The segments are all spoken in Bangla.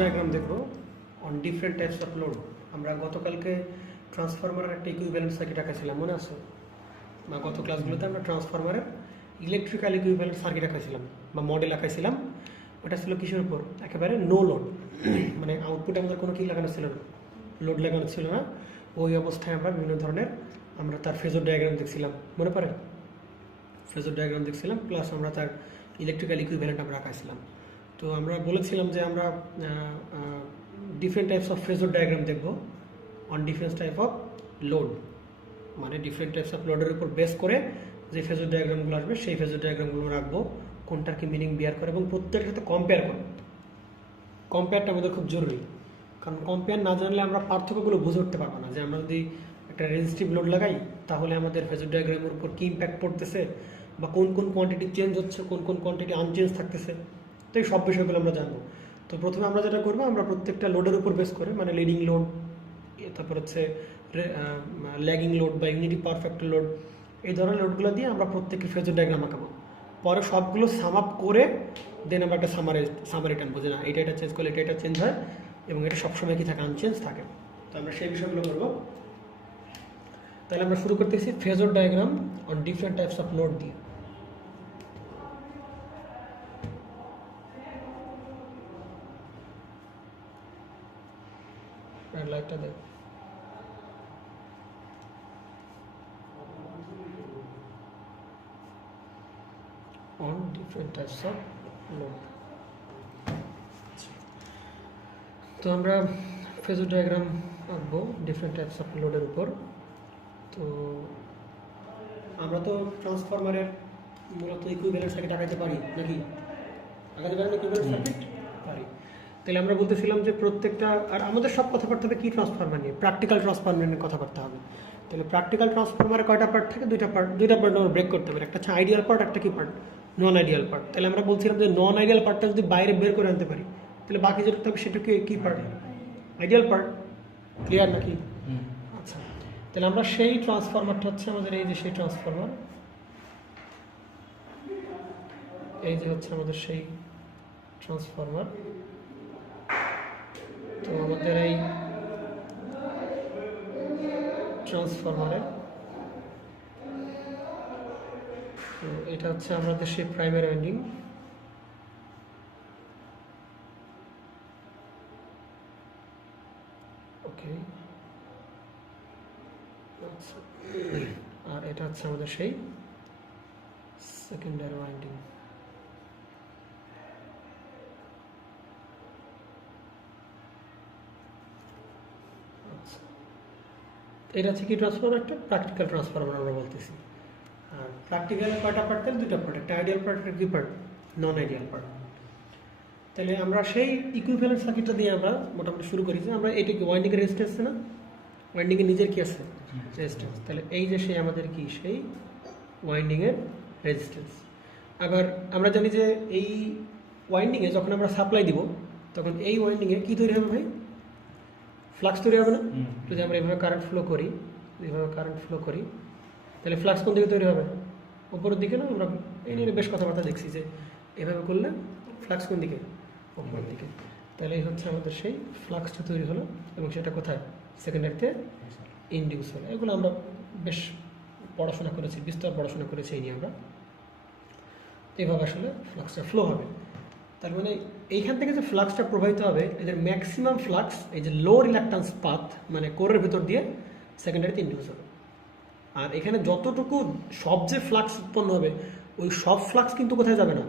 ডায়াগ্রাম দেখব on different types of load. আমরা গতকালকে ট্রান্সফরমারের একটা ইকুইভ্যালেন্ট সার্কিট আঁকাছিলাম, মনে আছে? বা গত ক্লাসগুলোতে আমরা ট্রান্সফরমারের ইলেকট্রিক্যাল ইকুইভ্যালেন্ট সার্কিট আঁকাছিলাম বা মডেল আঁকাইছিলাম। ওটা ছিল কিসের উপর? একেবারে নো লোড, মানে আউটপুটে আমাদের কোনো কি লাগানো ছিল না, লোড লাগানো ছিল না। ওই অবস্থায় আমরা বিভিন্ন ধরনের আমরা তার ফেজর ডায়াগ্রাম দেখছিলাম, মনে পড়ে? ফেজর ডায়াগ্রাম দেখছিলাম, প্লাস আমরা তার ইলেকট্রিক্যাল ইকুইভ্যালেন্ট আমরা আঁকাইছিলাম। তো আমরা বলেছিলাম যে আমরা different types of phasor diagram দেখব on different type of load, মানে ডিফারেন্ট টাইপস অফ লোডের উপর বেস করে যে ফেজর ডায়াগ্রামগুলো আসবে সেই ফেজর ডায়াগ্রামগুলো রাখবো, কোনটার কি মিনিং বিয়ার করে এবং প্রত্যেকের সাথে কম্পেয়ার করবো। কম্পেয়ারটা আমাদের খুব জরুরি, কারণ কম্পেয়ার না জানলে আমরা পার্থক্যগুলো বুঝে উঠতে পারবো না। যে আমরা যদি একটা রেজিস্টিভ লোড লাগাই তাহলে আমাদের ফেজর ডায়াগ্রামের উপর কী ইম্প্যাক্ট পড়তেছে বা কোন কোন কোয়ান্টিটি চেঞ্জ হচ্ছে, কোন কোন কোয়ান্টিটি আনচেঞ্জ থাকতেছে, তো এই সব বিষয়গুলো আমরা জানবো। তো প্রথমে আমরা যেটা করবো, আমরা প্রত্যেকটা লোডের উপর বেস করে, মানে লিডিং লোড, তারপর হচ্ছে ল্যাগিং লোড বা ইউনিটি পাওয়ার ফ্যাক্টর লোড, এই ধরনের লোডগুলো দিয়ে আমরা প্রত্যেকের ফেজর ডায়াগ্রাম আঁকাবো। পরে সবগুলো সাম আপ করে দেন আমরা একটা সামারি টানবো যে না এটা চেঞ্জ করলে এটা চেঞ্জ হয় এবং এটা সবসময় কি থাকে, আনচেঞ্জ থাকে। তো আমরা সেই বিষয়গুলো করবো। তাহলে আমরা শুরু করতেছি phasor diagram on different types of load দিয়ে। লাইটটা দেখ। On different types of load. তো আমরা ফেজর ডায়াগ্রাম আঁকবো ডিফারেন্ট টাইপস অফ লোডের উপর। তো আমরা তো ট্রান্সফরমারের মূলত ইকুইভ্যালেন্ট সার্কিট আঁকাইতে পারি নাকি? আঁকাতে পারি না ইকুইভ্যালেন্ট সার্কিট? পারি। তাহলে আমরা বলতেছিলাম যে প্রত্যেকটা, আর আমাদের সব কথাবার্তা হবে কী ট্রান্সফরমার নিয়ে, প্র্যাকটিক্যাল ট্রান্সফরমার নিয়ে কথাবার্তা হবে। তাহলে প্র্যাকটিক্যাল ট্রান্সফরমারে কয়টা পার্ট থাকে? দুইটা পার্ট আমরা ব্রেক করতে পারি। একটা হচ্ছে আইডিয়াল পার্ট, একটা কি পার্ট? নন আইডিয়াল পার্ট। তাহলে আমরা বলছিলাম যে নন আইডিয়াল পার্টটা যদি বাইরে বের করে আনতে পারি তাহলে বাকি যেটা থাকবে সেটা কি পার্ট? Ideal part. ক্লিয়ার নাকি? আচ্ছা, তাহলে আমরা সেই ট্রান্সফরমারটা হচ্ছে আমাদের এই যে সেই ট্রান্সফরমার, এই যে হচ্ছে আমাদের সেই ট্রান্সফরমার। তো আমাদের এই ট্রান্সফরমারের এটা হচ্ছে আমাদের সেই প্রাইমারি ওয়াইন্ডিং। ওকে, আচ্ছা, আর এটা হচ্ছে আমাদের সেই সেকেন্ডারি ওয়াইন্ডিং। এটা হচ্ছে কি ট্রান্সফরমার? একটা প্র্যাকটিক্যাল ট্রান্সফরমার আমরা বলতেছি। আর প্র্যাকটিক্যালে কয়টা পার্ট? তাহলে দুইটা পার্ট, একটা আইডিয়াল পার্ট, একটা কি পার্ট? নন আইডিয়াল পার্ট। তাহলে আমরা সেই ইকুইভ্যালেন্ট সার্কিটটা দিয়ে আমরা মোটামুটি শুরু করি যে আমরা এটাকে ওয়াইন্ডিংয়ের রেজিস্ট্যান্স না, ওয়াইন্ডিংয়ের নিজের কি আছে? রেজিস্ট্যান্স। তাহলে এই যে সেই আমাদের কি সেই ওয়াইন্ডিংয়ের রেজিস্ট্যান্স। আবার আমরা জানি যে এই ওয়াইন্ডিংয়ে যখন আমরা সাপ্লাই দিব তখন এই ওয়াইন্ডিংয়ে কী তৈরি হবে ভাই? ফ্লাক্স তৈরি হবে না? যদি আমরা এভাবে কারেন্ট ফ্লো করি তাহলে ফ্লাক্স কোন দিকে তৈরি হবে? উপরের দিকে না? আমরা এই নিয়ে বেশ কথাবার্তা দেখছি যে এভাবে করলে ফ্লাক্স কোন দিকে? উপরের দিকে। তাহলে এই হচ্ছে আমাদের সেই ফ্লাক্সটা তৈরি হলো এবং সেটা কোথায়? সেকেন্ডারিতে ইনডিউস হলো। এগুলো আমরা বেশ পড়াশোনা করেছি, বিস্তর পড়াশোনা করেছি এই নিয়ে আমরা। এইভাবে আসলে ফ্লাক্সটা ফ্লো হবে। তার মানে এইখান থেকে যে ফ্লাক্সটা প্রবাহিত হবে এদের ম্যাক্সিমাম ফ্লাক্স এই যে লো রিল্যাক্ট্যান্স পাথ, মানে কোরের ভেতর দিয়ে সেকেন্ডারিতে ইনডিউস হবে। আর এখানে যতটুকু সব যে ফ্লাক্স উৎপন্ন হবে ওই সব ফ্লাক্স কিন্তু কোথায় যাবে না?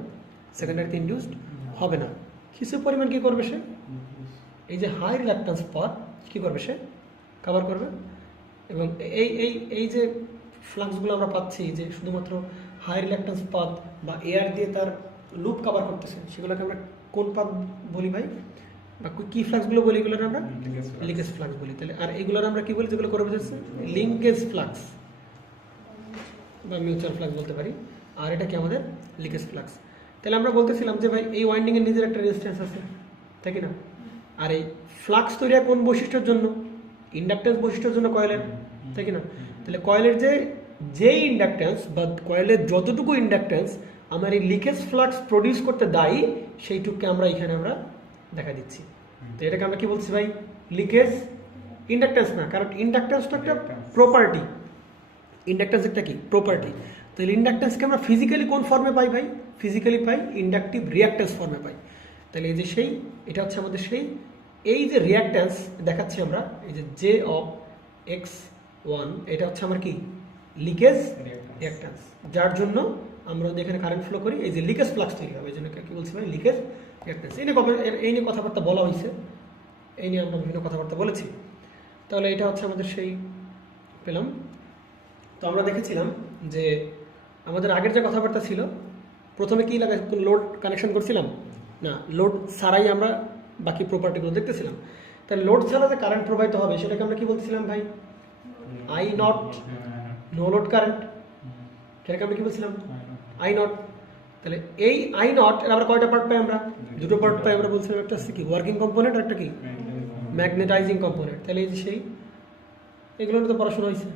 সেকেন্ডারিতে ইনডিউসড হবে না। কিছু পরিমাণ কী করবে সে? এই যে হাই রিল্যাক্ট্যান্স পাথ কী করবে? সে কভার করবে। এবং এই যে ফ্লাক্সগুলো আমরা পাচ্ছি যে শুধুমাত্র হাই রিল্যাক্ট্যান্স পাথ বা এয়ার দিয়ে তার লুপ কভার করতেছে, সেগুলোকে আমরা কোন পাথ বলি ভাই? বা কী ফ্লাক্সগুলো বলি? এগুলোর আমরা লিকেজ ফ্লাক্স বলি। তাহলে আর এগুলোর আমরা কী বলি যেগুলো করে বোঝাচ্ছে? লিঙ্কেজ ফ্লাক্স বা মিউচুয়াল ফ্লাক্স বলতে পারি। আর এটা কি আমাদের লিকেজ ফ্লাক্স। তাহলে আমরা বলতেছিলাম যে ভাই এই ওয়াইন্ডিংয়ের নিজের একটা রেজিস্ট্যান্স আছে, তাই কি না? আর এই ফ্লাক্স তৈরি হয় কোন বৈশিষ্ট্যের জন্য? ইন্ডাকটেন্স বৈশিষ্ট্যের জন্য কয়েলের, তাই কি না? তাহলে কয়েলের যেই ইন্ডাকটেন্স বা কয়েলের যতটুকু ইন্ডাকটেন্স আমার এই লিকেজ ফ্লাক্স প্রডিউস করতে দায়ী সেইটুকুকে আমরা এখানে আমরা দেখা দিচ্ছি। তো এটাকে আমরা কি বলছি ভাই? লিকেজ ইন্ডাকটেন্স না, কারণ ইন্ডাকটেন্স তো একটা প্রপার্টি। ইন্ডাকটেন্স একটা কি প্রপার্টি। তাহলে ইন্ডাকটেন্সকে আমরা ফিজিক্যালি কোন ফর্মে পাই ভাই? ফিজিক্যালি পাই ইন্ডাকটিভ রিঅ্যাক্টেন্স ফর্মে পাই। তাহলে এই যে সেই, এটা হচ্ছে আমাদের সেই, এই যে রিঅ্যাক্টেন্স দেখাচ্ছি আমরা, এই যে জে অফ x1, এটা হচ্ছে আমার কি লিকেজ রিঅ্যাক্টেন্স, যার জন্য আমরা যদি এখানে কারেন্ট ফ্লো করি এই যে লিকেজ ফ্লাক্স তৈরি হবে, এই জন্য কি বলছি ভাই? Leakage reactance. এই নিয়ে কথাবার্তা বলা হয়েছে, এই নিয়ে আমরা বিভিন্ন কথাবার্তা বলেছি। তাহলে এটা হচ্ছে আমাদের সেই পেলাম। তো আমরা দেখেছিলাম যে আমাদের আগের যে কথাবার্তা ছিল, প্রথমে কি লাগাই, লোড কানেকশন করছিলাম না, লোড ছাড়াই আমরা বাকি প্রপার্টিগুলো দেখতেছিলাম। তাহলে লোড ছাড়া যে কারেন্ট প্রবাহিত হবে সেটাকে আমরা কি বলছিলাম ভাই? I naught, no load current, সেটাকে আমরা কি বলছিলাম? I naught. তাহলে এই আই নট এর আমরা কয়টা পার্ট পাই? আমরা দুটো পার্ট পাই। আমরা বলছিলাম একটা হচ্ছে কি ওয়ার্কিং কম্পোনেন্ট আর একটা কি ম্যাগনেটাইজিং কম্পোনেন্ট। তাহলে এই যে সেই, এগুলো তো পড়াশোনা হয়েছে।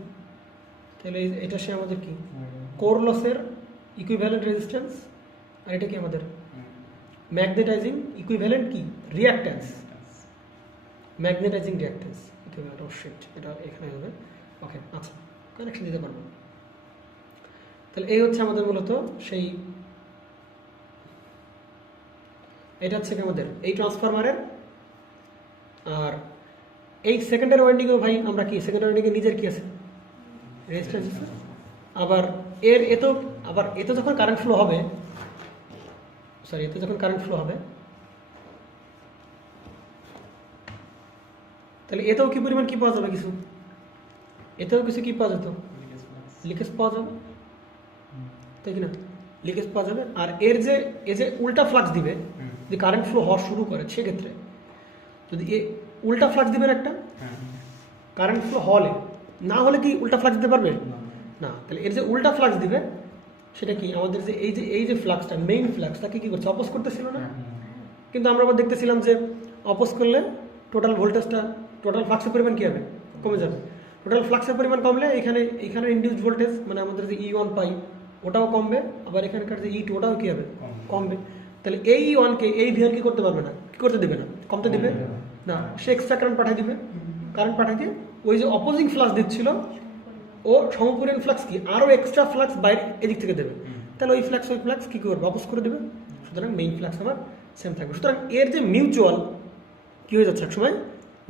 তাহলে এটা সে আমাদের কি কোর লসের ইকুইভ্যালেন্ট রেজিস্ট্যান্স, আর এটা কি আমাদের ম্যাগনেটাইজিং ইকুইভ্যালেন্ট কি রিঅ্যাক্ট্যান্স, ম্যাগনেটাইজিং রিঅ্যাক্ট্যান্স ইকুইভ্যালেন্ট। ও শিট, এটা এখানে হবে। ওকে, আচ্ছা, কানেকশন দিতে পারবো। তাহলে এই হচ্ছে আমাদের মূলত সেই, এটা হচ্ছে আমাদের এই ট্রান্সফরমারের। আর এই সেকেন্ডারি ওয়াইন্ডিংও ভাই আমরা কি সেকেন্ডারি ওয়াইন্ডিংয়ে নিজের কি আছে? রেজিস্ট্যান্স আছে। আবার এতে যখন কারেন্ট ফ্লো হবে, এতে যখন কারেন্ট ফ্লো হবে, তাহলে এতেও কি পরিমাণ কি পাওয়া যাবে? কিছু এতেও কিছু কি পাওয়া যেত? লিকেজ পাওয়া যাবে, তাই কি না? লিকেজ পাওয়া যাবে। আর এর যে উল্টা ফ্লাক্স দিবে, যদি কারেন্ট ফ্লো হওয়া শুরু করে, সেক্ষেত্রে যদি উল্টা ফ্লাক্স দিবেন একটা কারেন্ট ফ্লো হলে, না হলে কি উল্টা ফ্লাক্স দিতে পারবে না। তাহলে এর যে উল্টা ফ্লাক্স দিবে সেটা কি আমাদের যে এই যে ফ্লাক্সটা, মেইন ফ্লাক্সটাকে কি করছে? অপোজ করতেছিল না? কিন্তু আমরা আবার দেখতেছিলাম যে অপোজ করলে টোটাল ভোল্টেজটা, টোটাল ফ্লাক্সের পরিমাণ কি হবে? কমে যাবে। টোটাল ফ্লাক্সের পরিমাণ কমলে এখানে ইনডিউসড ভোল্টেজ মানে আমাদের যে E1 পাই ওটাও কমবে, আবার এখানকার যে E2 ওটাও কি হবে? কমবে। তাহলে এই E1কে এই ভিআর কি করতে পারবে না, কি করতে দিবে না? কমতে দিবে না। সে এক্সট্রা কারেন্ট পাঠিয়ে দিবে, কারেন্ট পাঠিয়ে দিয়ে ওই যে অপোজিং ফ্লাক্স দিচ্ছিল ও সমপরিমাণ ফ্লাক্স কি আরও এক্সট্রা ফ্লাক্স বাইরে এদিক থেকে দেবে। তাহলে ওই ফ্লাক্স কি করবে? অপোজ করে দেবে। সুতরাং মেইন ফ্লাক্স আমার সেম থাকবে। সুতরাং এর যে মিউচুয়াল কি হয়ে যাচ্ছে, একসময়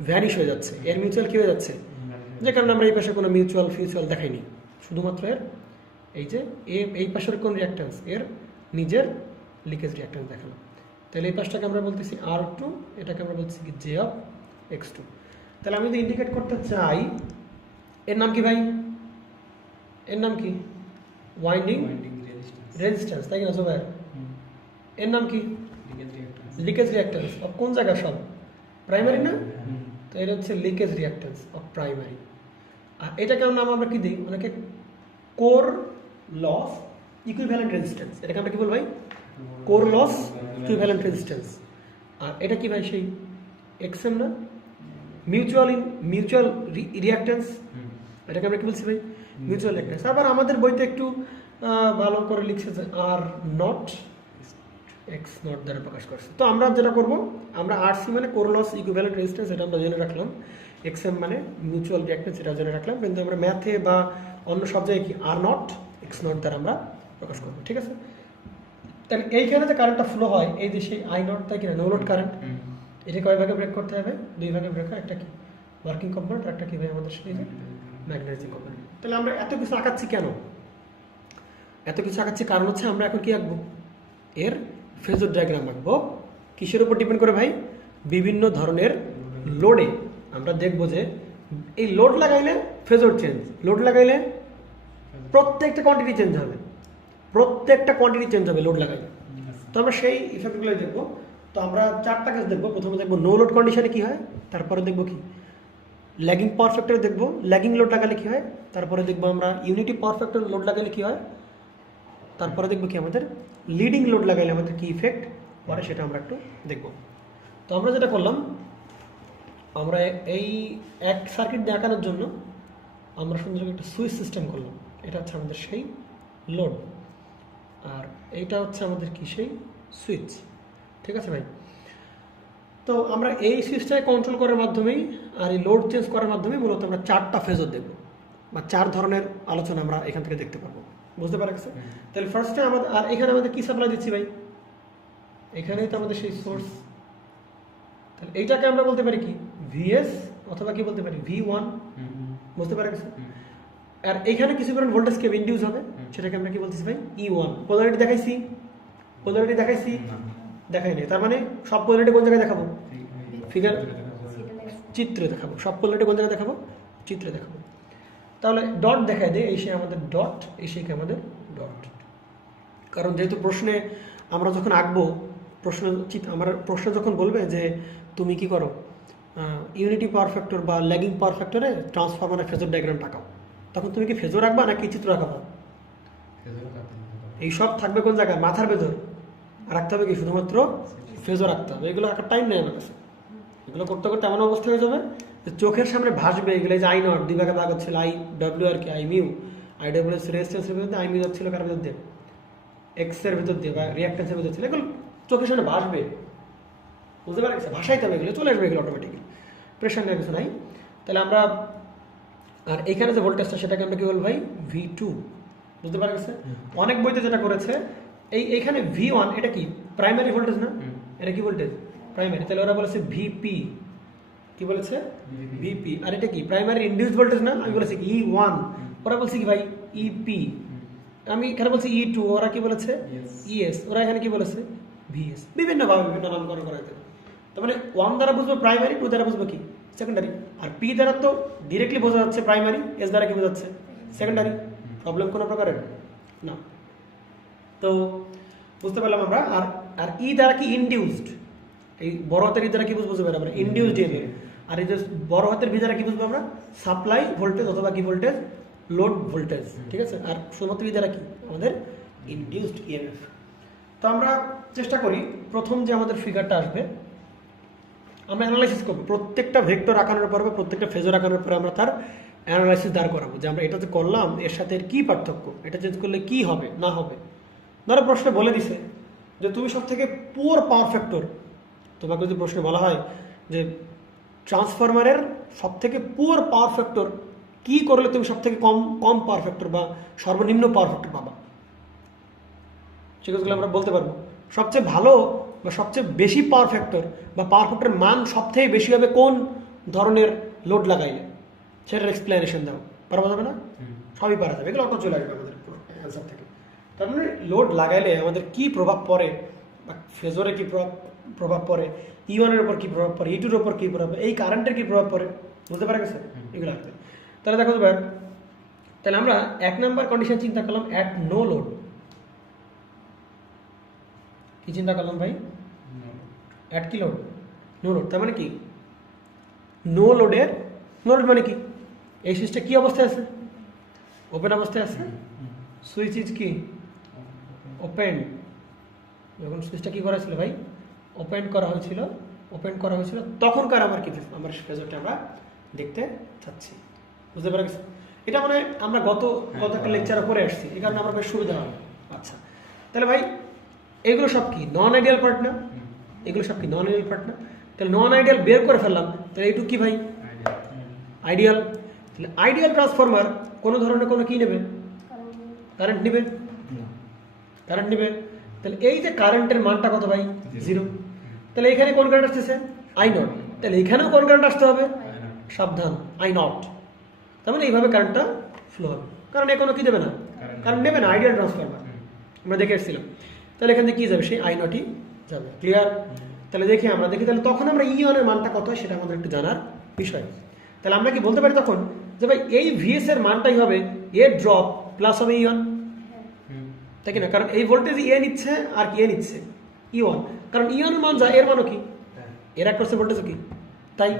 ভ্যানিশ হয়ে যাচ্ছে। এর মিউচুয়াল কি হয়ে যাচ্ছে? যে কারণে আমরা এই পাশে কোনো ফিউচুয়াল দেখাইনি, শুধুমাত্র এর এই যে এই পাশের কোন রিঅ্যাক্ট্যান্স, এর নিজের লিকেজ রিঅ্যাক্ট্যান্স দেখালাম। তাহলে এই পাশটাকে আমরা বলতেছি R2, এটাকে আমরা বলতেছি কি J অফ X2। তাহলে আমি যদি ইন্ডিকেট করতে চাই, এর নাম কি ভাই? এর নাম কি? ওয়াইন্ডিং রেজিস্ট্যান্স, তাই কি না সবাই? এর নাম কি? লিকেজ রিঅ্যাক্ট্যান্স অফ কোন জায়গা? সব প্রাইমারি না? তো এটা হচ্ছে লিকেজ রিঅ্যাক্ট্যান্স অফ প্রাইমারি। আর এটাকে নাম আমরা কি দিই? অনেকে কোর লস ইকুইভ্যালেন্ট রেজিস্ট্যান্স, এটাকে আমরা কি বল ভাই? Core loss equivalent resistance. আর এটা কি ভাই? সেই XM না, মিউচুয়াল রিঅ্যাক্ট্যান্স, এটাকে আমরা কি বলছি ভাই? Mutual reactance. আবার আমাদের বইতে একটু ভালো করে লিখছে যে R নট X নট দ্বারা প্রকাশ করছে। তো আমরা যেটা করব, আমরা RC মানে কোর লস ইকুইভ্যালেন্ট রেজিস্ট্যান্স, এটা আমরা জেনে রাখলাম। XM মানে মিউচুয়াল রিঅ্যাক্ট্যান্স, এটা জেনে রাখলাম। কিন্তু আমরা ম্যাথে বা অন্য সব জায়গায় কি R নট X নট দ্বারা আমরা প্রকাশ করবো, ঠিক আছে? তাহলে এইখানে যে কারেন্টটা ফ্লো হয়, এই যে সেই I নট, তাই কিনা নো লোড কারেন্ট, এটা কয় ভাগে ব্রেক করতে হবে? দুই ভাগে ব্রেক হয়। একটা কি ওয়ার্কিং কম্পোনেন্ট, একটা কি ভাই আমাদের সেই যে ম্যাগনেটাইজিং কম্পোনেন্ট। তাহলে আমরা এত কিছু আঁকাচ্ছি কেন? এত কিছু আঁকাচ্ছি কারণ হচ্ছে আমরা এখন কি আঁকবো? এর ফেজর ডায়াগ্রাম আঁকবো। কিসের উপর ডিপেন্ড করে ভাই? বিভিন্ন ধরনের লোডে আমরা দেখবো যে এই লোড লাগাইলে ফেজর চেঞ্জ, লোড লাগাইলে প্রত্যেকটা কোয়ান্টিটি চেঞ্জ হবে, লোড লাগাইলে। তো আমরা সেই ইফেক্টগুলো দেখবো। তো আমরা চারটা কেস দেখবো। প্রথমে দেখবো নো লোড কন্ডিশনে কি হয়, তারপরে দেখবো কি ল্যাগিং পাওয়ার ফ্যাক্টরে দেখবো ল্যাগিং লোড লাগালে কি হয়, তারপরে দেখবো আমরা ইউনিটি পাওয়ার ফ্যাক্টর লোড লাগালে কি হয়, তারপরে দেখবো কি আমাদের লিডিং লোড লাগাইলে আমাদের কি ইফেক্ট পরে, সেটা আমরা একটু দেখবো। তো আমরা যেটা করলাম, আমরা এই এক সার্কিট দেখানোর জন্য আমরা সুন্দর একটা সুইচ সিস্টেম করলাম। এটা হচ্ছে আমাদের সেই লোড, আর এইটা হচ্ছে আমাদের কি সেই সুইচ, ঠিক আছে ভাই? তো আমরা এই সুইচটাকে কন্ট্রোল করার মাধ্যমেই আর এই লোড চেঞ্জ করার মাধ্যমেই মূলত আমরা 4টা ফেজর দেখব বা 4 ধরনের আলোচনা আমরা এখান থেকে দেখতে পারবো। বুঝতে পারা গেছে? তাহলে ফার্স্টে আমাদের আর এখানে আমাদের কি সাপ্লাই দিচ্ছি ভাই? এখানেই তো আমাদের সেই সোর্স। তাহলে এইটাকে আমরা বলতে পারি কি ভিএস অথবা কি বলতে পারি V1। বুঝতে পারা গেছে? আর এখানে কিছু পরিমাণ ভোল্টেজ কে ইনডিউস হবে, সেটাকে আমরা কি বলতেছি ভাই E1। পোলারিটি দেখাইছি? পোলারিটি দেখাইছি? দেখাই নাই। তার মানে সব পোলারিটি কোন জায়গায় দেখাবো? ফিগার চিত্রে দেখাবো। সব পোলারিটি কোন জায়গায় দেখাবো? চিত্রে দেখাবো। তাহলে ডট দেখাই দেয়, এই সে আমাদের ডট, এই সে আমাদের ডট। কারণ যেহেতু প্রশ্নে আমরা যখন আঁকবো আমার প্রশ্ন যখন বলবে যে তুমি কি করো ইউনিটি পাওয়ার ফ্যাক্টর বা ল্যাগিং পাওয়ার ফ্যাক্টরে ট্রান্সফরমারের ফেজর ডায়াগ্রাম আঁকাও, তখন তুমি কি ফেজর আঁকবা নাকি চিত্র আঁকাবো? এই সব থাকবে কোন জায়গায়? মাথার ভেতর। আর রাখতে হবে কি শুধুমাত্র ফেজর রাখতে হবে। এগুলো আঁকার টাইম নেই আমার কাছে। এগুলো করতে করতে এমন অবস্থা হয়ে যাবে যে চোখের সামনে ভাসবে এগুলো, যে I0 দুই ভাগে ভাগ হচ্ছিল, IW আর কি I মিউ, IW রেজিস্ট্যান্সের ভিতর দিয়ে, I মিউ যাচ্ছিল কার ভিতর দিয়ে? এক্স এর ভিতর দিয়ে বা রিঅ্যাকট্যান্সের ভিতর ছিল। এগুলো চোখের সামনে ভাসবে। বুঝতে পারা গেছে? ভাষাইতে হবে, এগুলো চলে আসবে এগুলো অটোমেটিকলি, প্রেশার নেই, কিছু নাই। তাহলে আমরা আর এখানে যে ভোল্টেজটা সেটাকে আমরা কি বলবো ভাই? V2। বুঝতে পারা গেছে? অনেক বইতে যেটা করেছে এইখানে V1 এটা কি প্রাইমারি ভোল্টেজ না? এটা কি ভোল্টেজ? প্রাইমারি। তাহলে ওরা বলেছে VP। কি বলেছে? VP। আর এটা কি প্রাইমারি ইনডিউসড ভোল্টেজ না? আমি বলেছি E1। ওরা বলছে কি ভাই? EP। আমি এখানে বলছি E2। ওরা কি বলেছে? ES। ওরা এখানে কি বলেছে? VS। বিভিন্ন ভাবে বিভিন্ন নামকরণ করা যেতে পারে। তার মানে 1 দ্বারা বুঝবো প্রাইমারি, 2 দ্বারা বুঝবো কি সেকেন্ডারি, আর P দ্বারা তো ডিরেক্টলি বোঝা যাচ্ছে প্রাইমারি, S দ্বারা কি বোঝাচ্ছে? সেকেন্ডারি। প্রবলেম কোনো প্রকারের না। তো বুঝতে পারলাম আমরা। আর আর E দ্বারা কি ইনডিউসড, এই বড় হাতের E দ্বারা কি বুঝবো আমরা? Induced EMF। আর এই যে বড় হাতের V দ্বারা কি বুঝবো আমরা? সাপ্লাই ভোল্টেজ অথবা কি ভোল্টেজ? Load voltage. ঠিক আছে? আর শুধুমাত্র E দ্বারা কি আমাদের ইনডিউসড EMF। তো আমরা চেষ্টা করি প্রথম যে আমাদের ফিগারটা আসবে আমরা অ্যানালাইসিস করবো। প্রত্যেকটা ভেক্টর আঁকানোর পর বা প্রত্যেকটা ফেজর আঁকানোর পরে আমরা তার অ্যানালাইসিস দাঁড় করাবো যে আমরা এটা যে করলাম এর সাথে এর কী পার্থক্য, এটা চেঞ্জ করলে কি হবে না হবে। ধরো প্রশ্নে বলে দিছে যে তুমি সব থেকে পুয়ার পাওয়ার ফ্যাক্টর, তোমাকে যদি প্রশ্নে বলা হয় যে ট্রান্সফরমারের সব থেকে পুয়ার পাওয়ার ফ্যাক্টর কী করলে তুমি সব থেকে কম পাওয়ার ফ্যাক্টর বা সর্বনিম্ন পাওয়ার ফ্যাক্টর পাবা, সেগুলো আমরা বলতে পারবো। সবচেয়ে ভালো বা সবচেয়ে বেশি পাওয়ার ফ্যাক্টর বা পাওয়ার ফ্যাক্টরের মান সব থেকে বেশি হবে কোন ধরনের লোড লাগাইলে, সেটার এক্সপ্লেনেশন দাও। পারা যাবে না? সবই পারা যাবে, এগুলো অটো চলে আসবে আমাদের অ্যান্সার থেকে। তার মানে লোড লাগাইলে আমাদের কি প্রভাব পড়ে বা ফেজরে কি প্রভাব পড়ে, E1 এর উপর কি প্রভাব পড়ে, E2 এর উপর কি প্রভাব পড়ে, এই কারেন্টের কি প্রভাব পড়ে, বুঝতে পারা গেছে? এগুলো আসবে। তাহলে দেখো ভাই, তাহলে আমরা 1 নম্বর কন্ডিশন চিন্তা করলাম অ্যাট নো লোড। কি চিন্তা করলাম ভাই? অ্যাট কি লোড? No load. তার মানে কি নো লোডের, নো লোড মানে কি এই সুইচটা কি অবস্থায় আছে? ওপেন অবস্থায় আছে। সুইচ ইজ কি ওপেন। যখন সুইচটা কি করা ছিল ভাই? ওপেন করা হয়েছিল। ওপেন করা হয়েছিল তখনকার আমার কি আমার ফেজরটা আমরা দেখতে চাচ্ছি। বুঝতে পারা গেছে? এটা মানে আমরা গত একটা লেকচারে পড়ে আসছি, এই কারণে আমার বেশ সুবিধা হবে। আচ্ছা, তাহলে ভাই এগুলো সব কি নন আইডিয়াল পার্ট না? এগুলো সব কি নন আইডিয়াল পার্ট না? তাহলে নন আইডিয়াল বের করে ফেললাম, তাহলে এইটুকু কি ভাই? আইডিয়াল। তাহলে আইডিয়াল ট্রান্সফরমার কোনো ধরনের কোনো কি নেবে? কারেন্ট নেবে। কারেন্ট নেবে। তাহলে এই যে কারেন্টের মানটা কত ভাই? 0। তাহলে এখানে কোন কারেন্ট আসতেছে? I0। তাহলে এখানেও কোন কারেন্ট আসতে হবে? সাবধান, I0। তার মানে এইভাবে কারেন্টটা ফ্লো হবে, কারণ এ কোনো কি দেবে না, কারেন্ট নেবে না। আইডিয়াল ট্রান্সফরমার আমরা দেখে এসেছিলাম। তাহলে এখান থেকে কি যাবে? সেই I0ই যাবে। ক্লিয়ার? তাহলে দেখি আমরা দেখি, তাহলে তখন আমরা E1 এর মানটা কত হয় সেটা আমাদের একটু জানার বিষয়। তাহলে আমরা কি বলতে পারি তখন যে ভাই এই VS এর মানটাই হবে এ ড্রপ প্লাস হবে E1, তাই কি না? কারণ এই ভোল্টেজ এ নিচ্ছে আর কি এ নিচ্ছে E1, কারণ E1 এর মান যা এর মানও কি এর অ্যাক্রসের ভোল্টেজও কি তাই।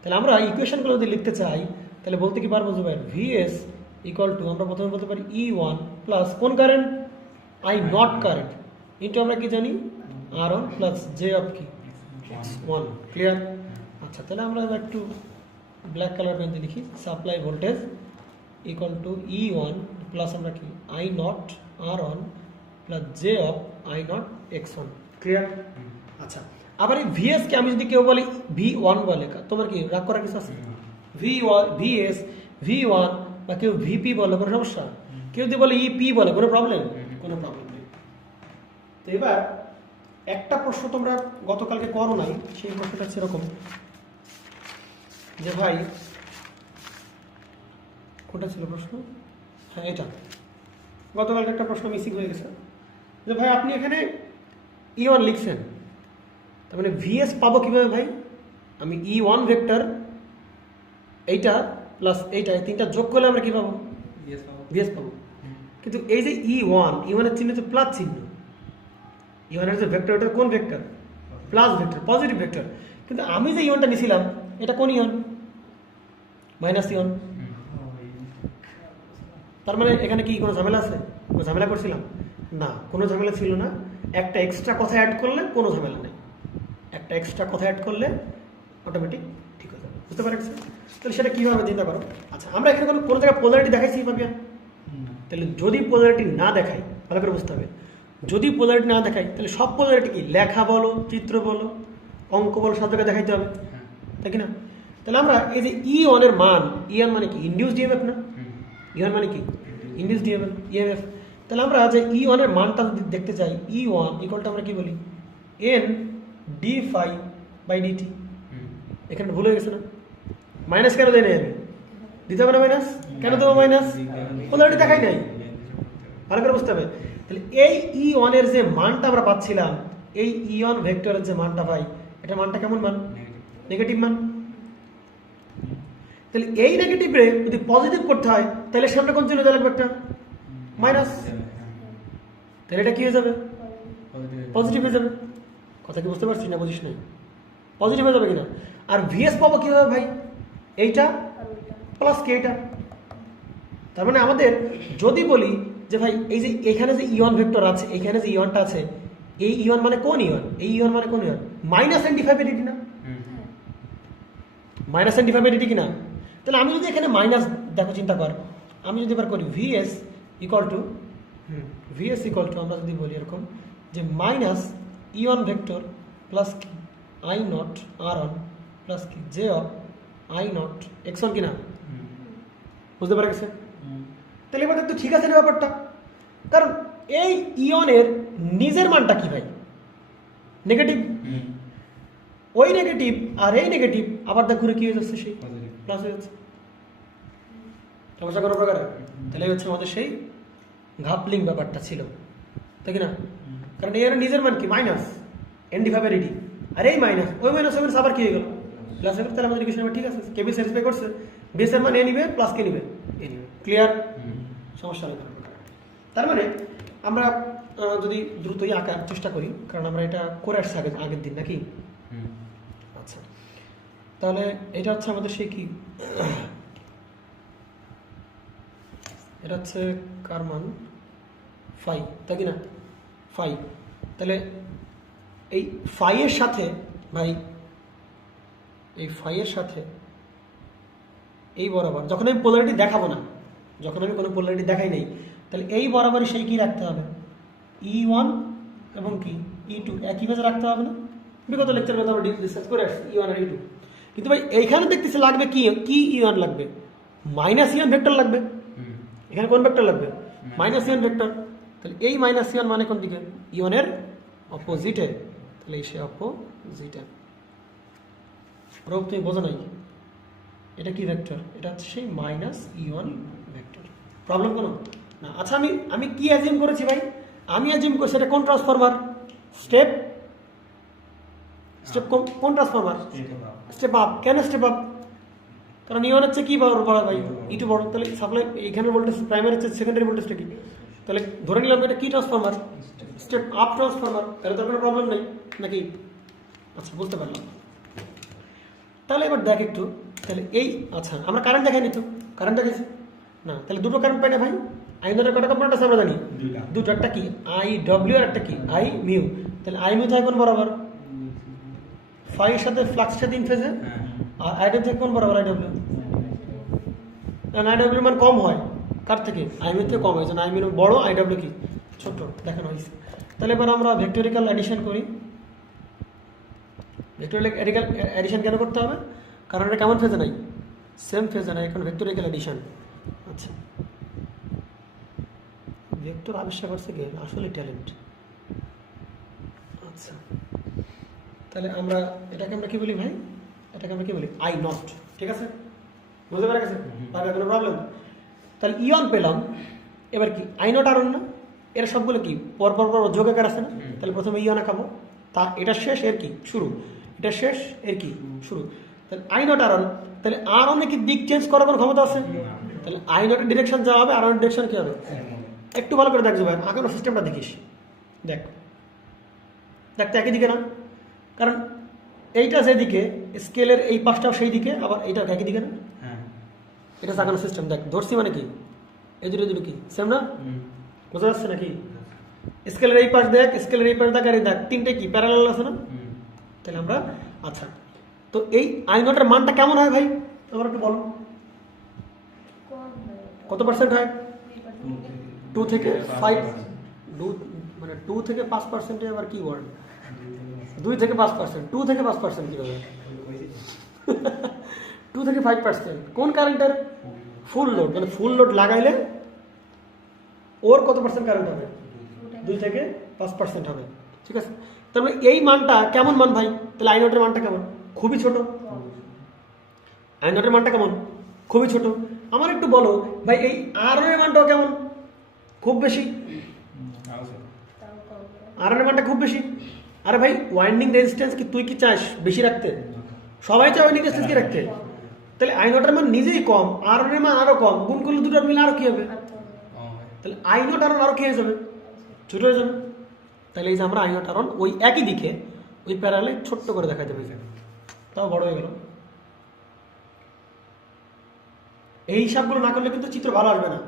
তাহলে আমরা ইকুয়েশনগুলো যদি লিখতে চাই তাহলে বলতে কি পারবো যে ভাই VS ইকুয়াল টু আমরা প্রথমে বলতে পারি E1 প্লাস কোন কারেন্ট? I0 কারেন্ট ইন্টু আমরা কি জানি R1 প্লাস জে অফ কি X1। ক্লিয়ার? আচ্ছা, তাহলে আমরা এবার একটু ব্ল্যাক কালার পেন দিয়ে লিখি supply voltage equal to E1 plus আমরা কি I0 R1 plus J of I0 X1। Clear? আচ্ছা, আবার এই ভিএসকে আমি যদি কেউ বলি V1 বলে, তোমার কি রাগ করার কিছু আছে? V1 VS V1 বা কেউ VP বলে, কোনো সমস্যা? কেউ যদি বলে EP বলে, কোনো প্রবলেম? কোনো প্রবলেম নেই। তো এবার একটা প্রশ্ন তোমরা গতকালকে করো নাই, সেই প্রশ্নটা সেরকম যে ভাই কোনটা ছিল প্রশ্ন? হ্যাঁ এটা গতকালকে একটা প্রশ্ন মিসিং হয়ে গেছে যে ভাই আপনি এখানে E1 লিখছেন, তার মানে VS পাবো কিভাবে ভাই? আমি E1 ভেক্টর এইটা প্লাস এইটা, এই তিনটা যোগ করলে আমরা কি পাবো? VS পাবো। কিন্তু এই যে E1 এর চিহ্ন হচ্ছে প্লাস চিহ্ন, E1 এর যে ভেক্টর এটা কোন vector? Plus vector, positive vector. কিন্তু আমি যে ইয়নটা নিছিলাম এটা কোন ইয়ন? মাইনাস ইয়ন। তার মানে এখানে কি কোনো ঝামেলা আছে? কোনো ঝামেলা করছিলাম না, কোনো ঝামেলা ছিল না। একটা এক্সট্রা কথা অ্যাড করলে কোনো ঝামেলা নেই, একটা এক্সট্রা কথা অ্যাড করলে অটোমেটিক ঠিক হয়ে যাবে। বুঝতে পারছি? তাহলে সেটা কীভাবে চিন্তা করো। আচ্ছা, আমরা এখানে কোনো জায়গায় পোলারিটি দেখাইছি পাবিয়া? তাহলে যদি পোলারিটি না দেখাই, ভালো করে বুঝতে হবে, যদি পোলারিটি না দেখাই তাহলে সব পোলারিটি কি লেখা বলো, চিত্র বলো, অঙ্ক বলো, সব জায়গায় দেখাইতে হবে, তাই কি না? তাহলে আমরা এই যে E1 এর মান, E1 মানে কি? ইনডিউসড ইএমএফ না? E1 মানে কি? Induced EMF. তাহলে আমরা যে E1 এর মানটা যদি দেখতে চাই, E1 ইকুয়ালটা আমরা কি বলি? N d∅/dt। এখানে ভুল হয়ে গেছে না? মাইনাস কেন দেয় নাই আমি? দিতে হবে না মাইনাস? কেন দেবো মাইনাস? পোলারিটি দেখাই নাই, ভালো করে বুঝতে হবে। তাহলে এই E1 এর যে মানটা আমরা পাচ্ছিলাম, এই E1 ভেক্টরের যে মানটা পাই, এটা মানটা কেমন মান? নেগেটিভ মান। তাহলে এই নেগেটিভ রে যদি পজিটিভ করতে হয় তাহলে সামনে কোন চিহ্ন দেওয়া লাগবে? একটা মাইনাস। তাহলে এটা কি হয়ে যাবে? পজিটিভ হয়ে যাবে। কথা কি বুঝতে পারছিস না? বুঝিস না? পজিটিভ হয়ে যাবে কিনা? আর ভিএস পাবো কিভাবে ভাই? এইটা প্লাস কে এটা। তার মানে আমাদের যদি বলি যে ভাই এই যে এখানে যে ইয়ন ভেক্টর আছে, এখানে যে ইয়নটা আছে, এই ইয়ন মানে কোন ইয়ন? এই ইয়ন মানে কোন ইয়ন? মাইনাস n⁵dt না? মাইনাস n⁵dt কিনা? তাহলে আমি যদি এখানে মাইনাস, দেখো চিন্তা কর, আমি যদি এবার করি VS ইকুয়াল টু আমরা যদি বলি এরকম যে মাইনাস E1 ভেক্টর প্লাস কি I0 R1 প্লাস কি J অফ I0 X1 কিনা? বুঝতে পারা গেছে? তাহলে এবার তো ঠিক আছে না ব্যাপারটা, কারণ এই ইয়নের নিজের মানটা কি ভাই? নেগেটিভ। ওই নেগেটিভ আর এই নেগেটিভ আবার দেখ ঘুরে কি হয়ে যাচ্ছে? সেই প্লাস হয়ে যাচ্ছে। সমস্যা কোনো প্রকারে? তাহলে হচ্ছে আমাদের সেই ঘাপলিং ব্যাপারটা ছিল, তাই কি না? কারণ এর নিজের মান কি? মাইনাস n⁵dt, আর এই মাইনাস ওই মাইনাস আবার কি হয়ে গেল? প্লাস হয়ে গেল। তাহলে আমাদের ইকুয়েশন ঠিক আছে, কেবি স্যাটিসফাই করছে। বেসের মান এ নিবে, প্লাস কে নিবে? এ নিবে। ক্লিয়ার? সমস্যা নেই। তার মানে আমরা যদি দ্রুতই আঁকার চেষ্টা করি, কারণ আমরা এটা করে আসছি আগের দিন, নাকি? আচ্ছা, তাহলে এটা হচ্ছে আমাদের সেই কি, এটা হচ্ছে কার মান? ফাই, তাই কি না? ফাই। তাহলে এই ফাই এর সাথে ভাই, এই ফাই এর সাথে এই বরাবর যখন আমি পোলারিটি দেখাবো না, যখন আমি কোনো পোলারিটি দেখাই নাই, তাহলে এই বরাবরই সেই কি রাখতে হবে? E1 এবং কি E2 একই ভাবে রাখতে হবে না? বিগত লেকচার মধ্যে আমরা ডিসকাস করে আসছি E1 আর E2। কিন্তু ভাই এইখানে দেখতেছি লাগবে কি E1 লাগবে, মাইনাস E1 ভেক্টর লাগবে। এখানে কোন ভেক্টর লাগবে? Minus E1 vector. তাহলে এই মাইনাস E1 মানে কোন দিকে? E1 এর অপোজিটে। তাহলে সে অপোজিটে। রূপ তুমি বোঝো নাই, এটা কি ভেক্টর? এটা হচ্ছে সেই মাইনাস E1 ভেক্টর। প্রবলেম কোনো না? আচ্ছা, আমি কি অ্যাজিউম করেছি ভাই? আমি অ্যাজিউম করছি এটা কোন ট্রান্সফরমার? স্টেপ কোন ট্রান্সফরমার? Step up. কেন স্টেপ আপ? কারণ E1 হচ্ছে কি বড় ভাই? E2 বড়। তাহলে সাপ্লাই এখানে ভোল্টেজ প্রাইমারি হচ্ছে সেকেন্ডারি ভোল্টেজটা কি? তাহলে ধরে নিলাম এটা কি ট্রান্সফরমার? Step up transformer. তাহলে তার কোনো প্রবলেম নেই, নাকি? আচ্ছা, বুঝতে পারলাম। তাহলে এবার দেখ একটু, তাহলে এই আচ্ছা আমরা কারেন্ট দেখাইনি তো? কারেন্ট দেখাইছি না? তাহলে দুটো কারেন্ট পাই না ভাই? আইনের কটা কম্পোনেন্ট আছে আমরা জানি? দুটো। একটা কি I/W আর একটা কি I/μ। তাহলে I/μ থাকে কোন বরাবর? ফাই এর সাথে ফ্লাক্সের সাথে ইন ফেজে। আর I/W থেকে কোন বরাবর? I/W। কারণ I/W মান কম হয় কার থেকে? I/μ থেকে কম হয়, যেন I/μ বড়, I/W কি ছোট দেখানো হয়েছে। তাহলে এবার আমরা ভেক্টরিক্যাল অ্যাডিশন করি। ভেক্টোরিয়াল অ্যাডিশন কেন করতে হবে? কারণ এটা কেমন ফেজে নাই? সেম ফেজে নাই, এখন ভেক্টোরিয়াল অ্যাডিশন। আচ্ছা, ভেক্টর আবিষ্কার করছে কে? আসলে ট্যালেন্ট। আচ্ছা, তাহলে আমরা এটাকে আমরা কি বলি ভাই? এটাকে আমরা কি বলি? I not. ঠিক আছে, বুঝতে পারা গেছে? পারবে কোনো প্রবলেম? তাহলে ইয়ন পেলাম, এবার কি আই নট আর না? এরা সবগুলো কি পরপর পর যোগাকার আছে না? তাহলে প্রথমে ইয়ন আঁকাবো, তা এটা শেষ এর কি শুরু, এটা শেষ এর কি শুরু। তাহলে আই নট আর অন, তাহলে আর অনে কি দিক চেঞ্জ করার কোনো ক্ষমতা আছে? তাহলে আই নটের ডিরেকশন যা হবে আর অনের ডিরেকশন কি হবে? একটু ভালো করে দেখছো ভাই, আঁকানোর সিস্টেমটা দেখিস। দেখ, দেখতে একই দিকে না? কারণ এইটা যেদিকে স্কেলের এই পাশটাও সেই দিকে, আবার এইটা একই দিকে না? এটা আঁকানোর সিস্টেম দেখ। ধরছি মানে কি এই দুটো দুটো কি সেম না? বোঝা যাচ্ছে নাকি? স্কেলের এই পাশ দেখ, স্কেলের এই পাশ দেখ, আর এই দেখ, তিনটে কি প্যারালাল আছে না? তাহলে আমরা আচ্ছা, তো এই আই নটের মানটা কেমন হয় ভাই আমার একটু বলো? কত পার্সেন্ট হয়? 2 থেকে 5, মানে 2 থেকে 5%। আবার কি ওয়ার্ড? 2 থেকে 5%। 2 থেকে 5% কি হবে? 2 থেকে 5%। কোন কারেন্টের? ফুল লোড, মানে ফুল লোড লাগাইলে ওর কত পার্সেন্ট কারেন্ট হবে? 2 থেকে 5% হবে। ঠিক আছে, তারপরে এই মানটা কেমন মান ভাই? তাহলে আই নটের মানটা কেমন? খুবই ছোট। আই নটের মানটা কেমন? খুবই ছোট। আমার একটু বলো ভাই, এই আর এর মানটাও কেমন? খুব বেশি। আর এর মানটা খুব বেশি। আরে ভাই, ওয়াইন্ডিং রেজিস্ট্যান্স কি তুই কি চাস বেশি রাখতে? সবাই চায় ওয়াইন্ডিং রেজিস্ট্যান্স কি রাখতে। তাহলে আই নটের মান নিজেই কম, আর এর মান আরো কম, গুণ করলে দুটোর মিলে আরো কি হবে? তাহলে আই নট আর আরো কি হয়ে যাবে? ছোট হয়ে যাবে। তাহলে এই যে আমরা আই নট আর ওই একই দিকে ওই প্যারালে ছোট্ট করে দেখা যাবে, তাও বড় হয়ে গেল। এই হিসাবগুলো না করলে কিন্তু চিত্র ভালো আসবে না।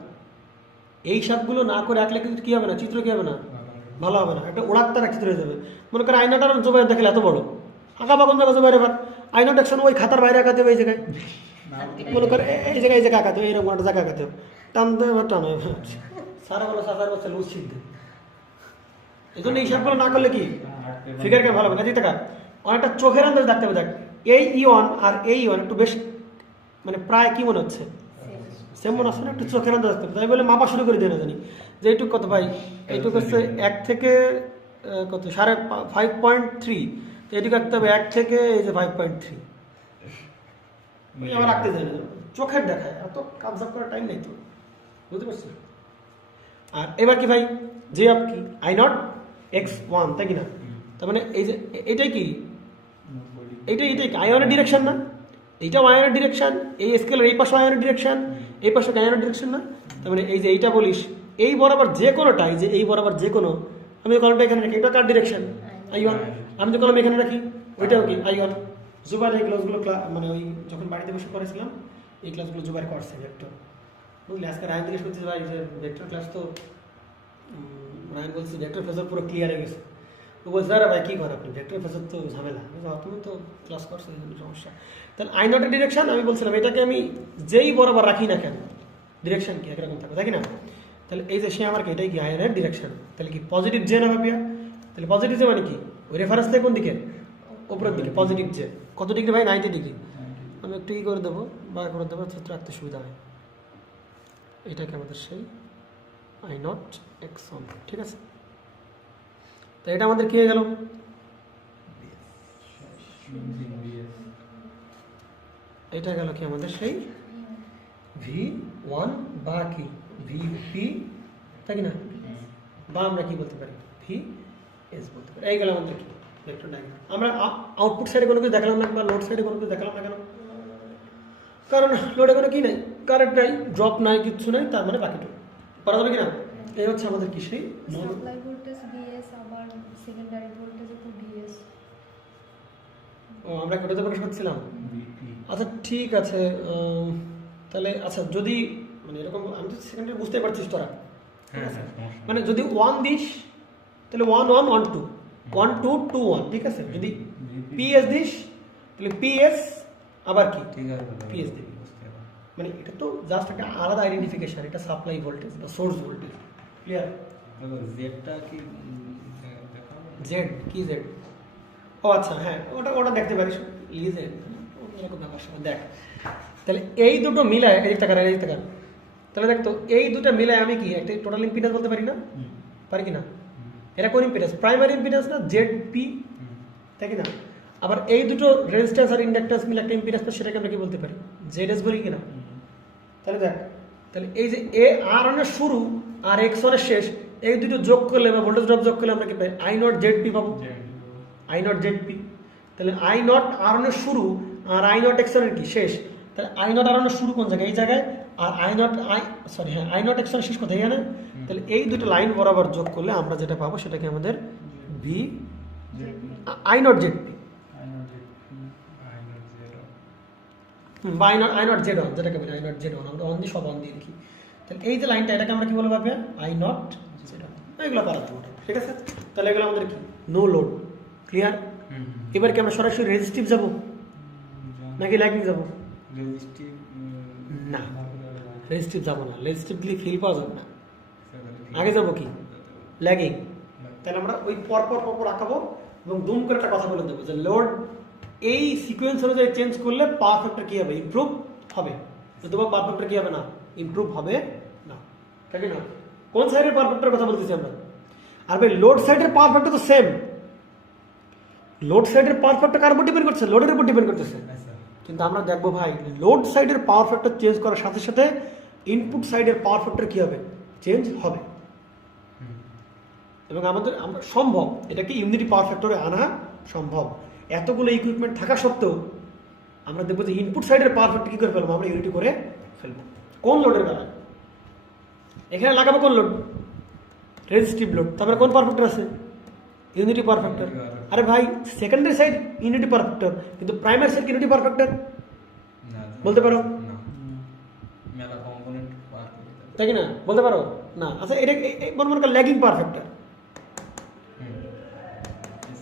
এই হিসাবগুলো না করে আঁকলে কিন্তু কি হবে না, চিত্র কি হবে না, ভালো হবে না। একটা ওড়াত্তার চিত্র হয়ে যাবে। মনে করেন আই নট আর জোবাইর দেখলে এত বড়, আঁকা বা কোন জায়গায় জোবাইর, এবার আই নট একশন ওই খাতার বাইরে আঁকাতে হবে, এই জায়গায় মনে করে এই জায়গায় আঁকাতে হবে, এইরকম একটা জায়গা আঁকাতে হবে, টানতে হবে টানো সারা বলো সাজার বলছে লুজ ছিঁড়তে। এই জন্য হিসাবগুলো না করলে কি ফিগারকে ভালো হবে না। দেখা অনেকটা চোখের আন্দাজ দেখতে হবে। দেখ, এই ইওয়ান আর এই ইওয়ান একটু বেশ মানে প্রায় কি মনে হচ্ছে, সেম মনে হচ্ছে না? একটু চোখের আন্দাজ দেখতে হবে। তাই বলে মাপা শুরু করে দিয়ে না জানি যে এইটুক কত ভাই, এইটুক হচ্ছে 1 থেকে কত 5.3, এইটুকু রাখতে হবে 1 থেকে এই যে 5.3, আবার রাখতে যায় না, চোখের দেখায়, এত কাবজাব করার টাইম নেই তো, বুঝতে পারছি? আর এবার কি ভাই, যে আপ কি আই নট x1, তাই কি না? তার মানে এই যে এটাই কি, এইটাই কি আয়নের ডিরেকশন না? এইটাও আয়নের ডিরেকশন, এই স্কেলের এই পাশে আয়নের ডিরেকশন, এই পাশে আয়নের ডিরেকশন না? তার মানে এই যে এইটা বলিস এই বরাবর যে কোনোটা, এই যে এই বরাবর যে কোনো, আমি কলমটা এখানে রাখি, এটা কার ডিরেকশন? আই1। আমি যে কলম এখানে রাখি ওইটাও কি আই1। জুবাইর এই ক্লাসগুলো মানে ওই যখন বাড়িতে বসে করেছিলাম এই ক্লাসগুলো জুবাইর করছে ভেক্টর, বুঝলি? আজকে রায়ন জিজ্ঞেস করতে ভাই যে ভেক্টর ক্লাস তো রায়ন বলছে ভেক্টর ফেজর পুরো ক্লিয়ার হয়ে গেছে। তো বলছে আরে ভাই কী করেন আপনি, ভেক্টর ফেজর তো ঝামেলা, তুমি তো ক্লাস করছো এই জন্য সমস্যা। তাহলে আই নটের ডিরেকশন আমি বলছিলাম এটাকে আমি যেই বরাবর রাখি না কেন ডিরেকশন কি একরকম থাকবে, তাই না? তাহলে এই যে সে আমার কি এটাই কি আয়নের ডিরেকশন, তাহলে কি পজিটিভ জে না ভাবিয়া? তাহলে পজিটিভ জে মানে কি ওই রেফারেন্স থেকে কোন দিকে, উপরের দিকে পজিটিভ জে। কত ডিগ্রি ভাই? 90 ডিগ্রি। আমি একটু ই করে দেবো, বা করে দেবো, ক্ষেত্রে রাখতে সুবিধা হয়। এটাকে আমাদের সেই আই নট x1, ঠিক আছে? তো এটা আমাদের কি হয়ে গেল? এটা গেল কি আমাদের সেই V1 বা কি VP, তাই কি না? বা আমরা কি বলতে পারি VS বলতে পারি। এই গেল আমাদের কি ভেক্টর ডায়াগ্রাম। আমরা আউটপুট সাইডে কোনো কিছু দেখালাম না, বা লোড সাইডে কোনো কিছু দেখালাম না কেন? কারণ লোডে কোনো কি নাই, কারেন্ট নাই, ড্রপ নাই, কিচ্ছু নাই, তার মানে বাকিটুকু পারা যাবে কিনা? এই হচ্ছে আমাদের কি সেই সাপ্লাই ভোল্টেজ VS, আবার সেকেন্ডারি ভোল্টেজ তো VS। ও আমরা কোথাতে প্রকাশ করছিলাম? আচ্ছা ঠিক আছে, তাহলে আচ্ছা যদি মানে এরকম আমি তো সেকেন্ডারি বুঝতে পারছিস তোরা, মানে যদি 1 দিস তাহলে 1 1 1 2 1 2 2 1, ঠিক আছে? যদি PS দিস তাহলে PS আবার কি PS দিবি। মানে এটা তো জাস্ট একটা আলাদা আইডেন্টিফিকেশন, এটা সাপ্লাই ভোল্টেজ বা সোর্স ভোল্টেজ, ক্লিয়ার? জেডটা কি জেড কি জেড? ও ও আচ্ছা, হ্যাঁ ওটা ওটা দেখতে পারিস লিজে এরকম ব্যাপার স্যাপার। দেখ তাহলে এই দুটো মিলায় এই টাকা এই টাকা, তাহলে দেখ তো এই দুটো মিলায় আমি কি একটা টোটাল ইম্পিডেন্স বলতে পারি না? পারি কি না? এটা কোন ইম্পিডেন্স? প্রাইমারি ইম্পিডেন্স না, জেড.পি, তাই কি না? আবার এই দুটো রেজিস্ট্যান্স আর ইন্ডাক্ট্যান্স মিলে একটা ইম্পিডেন্স, সেটাকে আমরা কি বলতে পারি? জেড.এস বলি কিনা? তাহলে দেখ, তাহলে এই যে এ আর এর শুরু আর এক্স এর শেষ, এই দুটো যোগ করলে বা ভোল্টেজ ড্রপ যোগ করলে আমরা কি পাই? আই নট জেড.পি পাবো। আই নট জেড.পি, তাহলে আই নট আর এর শুরু আর আই নট এক্স এর কি শেষ, তাহলে আই নট আর এর শুরু কোন জায়গায়? এই জায়গায়। আর I naught I naught X এর শেষ কোথায়? এখানে। তাহলে এই দুটো লাইন বরাবর যোগ করলে আমরা যেটা পাবো সেটাকে আমাদের ভি আই নট জেড.পি বা আই নট জেড অন, যেটাকে বলি আই নট জেড অন, আমরা অন দিয়ে সব অন দিয়ে দেখি। তাহলে এই যে লাইনটা, এটাকে আমরা কি বলবো ভাবে? I naught Z on. এগুলো পারা যাবে, ঠিক আছে? তাহলে এগুলো আমাদের কি? No load. ক্লিয়ার? এবার কি আমরা সরাসরি রেজিস্টিভ যাব নাকি ল্যাগিং যাব? না, রেজিস্টিভ যাব না। রেজিস্টিভ দিলে ফিল পাওয়া যাবে না। আগে যাব কি? ল্যাগিং। তাহলে আমরা ওই পরপর পরপর আঁকাবো এবং দুম করে একটা কথা বলে দেবো যে লোড এই সিকোয়েন্স অনুযায়ী চেঞ্জ করলে পাওয়ার ফ্যাক্টর কি হবে? ইমপ্রুভ হবে। অথবা পাওয়ার ফ্যাক্টর কি হবে না? ইমপ্রুভ হবে না, তাই না? কোন সাইডের পাওয়ার ফ্যাক্টর কথা বলতেছি আমরা? আর ভাই লোড সাইডের পাওয়ার ফ্যাক্টর তো সেম। লোড সাইডের পাওয়ার ফ্যাক্টর কার উপর ডিপেন্ড করছে? লোডের উপর ডিপেন্ড করতেছে। কিন্তু আমরা দেখবো ভাই লোড সাইডের পাওয়ার ফ্যাক্টর চেঞ্জ করার সাথে সাথে ইনপুট সাইডের পাওয়ার ফ্যাক্টর কি হবে? চেঞ্জ হবে। এবং আমরা সম্ভব এটাকে ইউনিটি পাওয়ার ফ্যাক্টরে আনা সম্ভব। এতগুলো ইকুইপমেন্ট থাকা সত্ত্বেও আমরা দেখবো যে ইনপুট সাইডের পাওয়ার ফ্যাক্টর কি করে ফেলবো? আমরা ইউনিটি করে ফেলবো। কোন লোডের বেলায়? এখানে লাগাবো কোন লোড? Resistive load. তারপরে কোন পাওয়ার ফ্যাক্টর আছে? Unity power factor. আরে ভাই secondary side unity power factor, কিন্তু primary side unity power factor বলতে পারো? তাই কি না? বলতে পারো না? আচ্ছা এটা মনে কর ল্যাগিং পাওয়ার ফ্যাক্টর,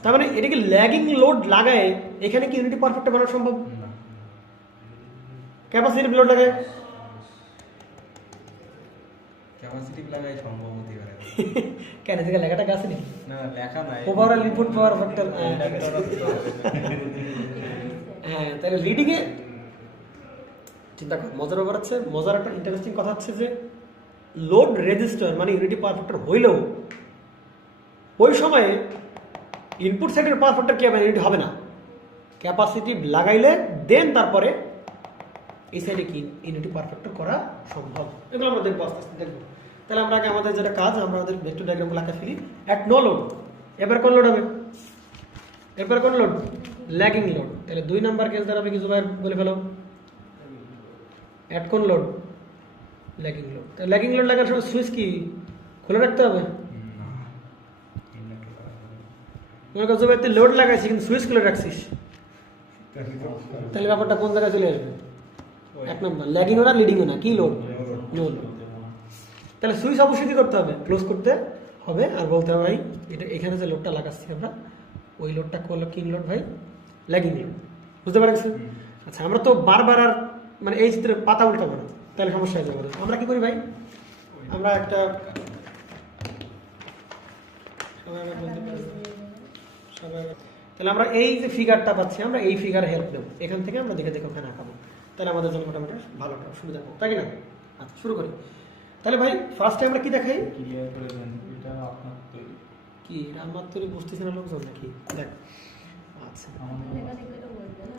তার মানে এটাকে ল্যাগিং লোড লাগায় এখানে কি ইউনিটি পাওয়ার ফ্যাক্টর বানানো সম্ভব? ক্যাপাসিটিভ লোড লাগায় ক্যাপাসিটিভ লাগাই সম্ভব হতে পারে কেন? থেকে লেখাটা গাছে নেই, না লেখা নাই। Overall input power factor. হ্যাঁ, তাহলে রিডিং এ চিন্তা কর, মজার ব্যাপার আছে। মজার একটা ইন্টারেস্টিং কথা হচ্ছে যে লোড রেজিস্টার মানে ইউনিটি পাওয়ার ফ্যাক্টর হইলেও ওই সময়ে ইনপুট সাইডের পাওয়ার ফ্যাক্টর কি হবে? ইউনিটি হবে না। ক্যাপাসিটিভ লাগাইলে দেন তারপরে এই সাইডে কি ইউনিটি পাওয়ার ফ্যাক্টর করা সম্ভব। এগুলো আমরা দেখবো, আস্তে আস্তে দেখবো। তাহলে আমরা আগে আমাদের যেটা কাজ, আমরা আমাদের ভেক্টর ডায়াগ্রামগুলো আঁকা ফেলি। অ্যাট নো লোড, এবার কোন লোড হবে? এবার কোন লোড? Lagging load. তাহলে 2 নাম্বার কেস দাঁড়াবে কি? জুবাইর বলে ফেলো। অ্যাট কোন লোড? Lagging load. তাহলে ল্যাগিং লোড লাগার সময় সুইচ কি খোলা রাখতে হবে? মনে কর জুবাইর তুই লোড লাগাইছিস কিন্তু সুইচ খুলে রাখছিস, তাহলে ব্যাপারটা কোন জায়গায় চলে আসবে? 1 নাম্বার ল্যাগিং না লিডিংও না, কি লোড? No load. তাহলে সুইচ অবশ্যই কি করতে হবে? ক্লোজ করতে হবে। আর বলতে হবে ভাই এটা এখানে যে লোডটা লাগাচ্ছি আমরা, ওই লোডটা করলো কি লোড ভাই? Lagging load. বুঝতে পারছেন? আচ্ছা, আমরা তো বারবার আর মানে এই চিত্রে পাতা উল্টাবো না, তাহলে সমস্যা হয়ে যাবে। আমরা কি করি ভাই? আমরা একটা তাহলে আমরা এই যে ফিগারটা পাচ্ছি, আমরা এই ফিগার হেল্প নেব। এখান থেকে আমরা দেখে দেখে ওখানে আঁকাবো, তাহলে আমাদের জন্য মোটামুটি ভালো সুবিধা হবে, তাই না? আচ্ছা, শুরু করি। তাহলে ভাই ফার্স্টে আমরা কি দেখাই? ক্লিয়ার করে দেন, এটা আপনার তৈরি। কি আমার তৈরি বুঝতেছি না লোকজন নাকি? দেখ আচ্ছা,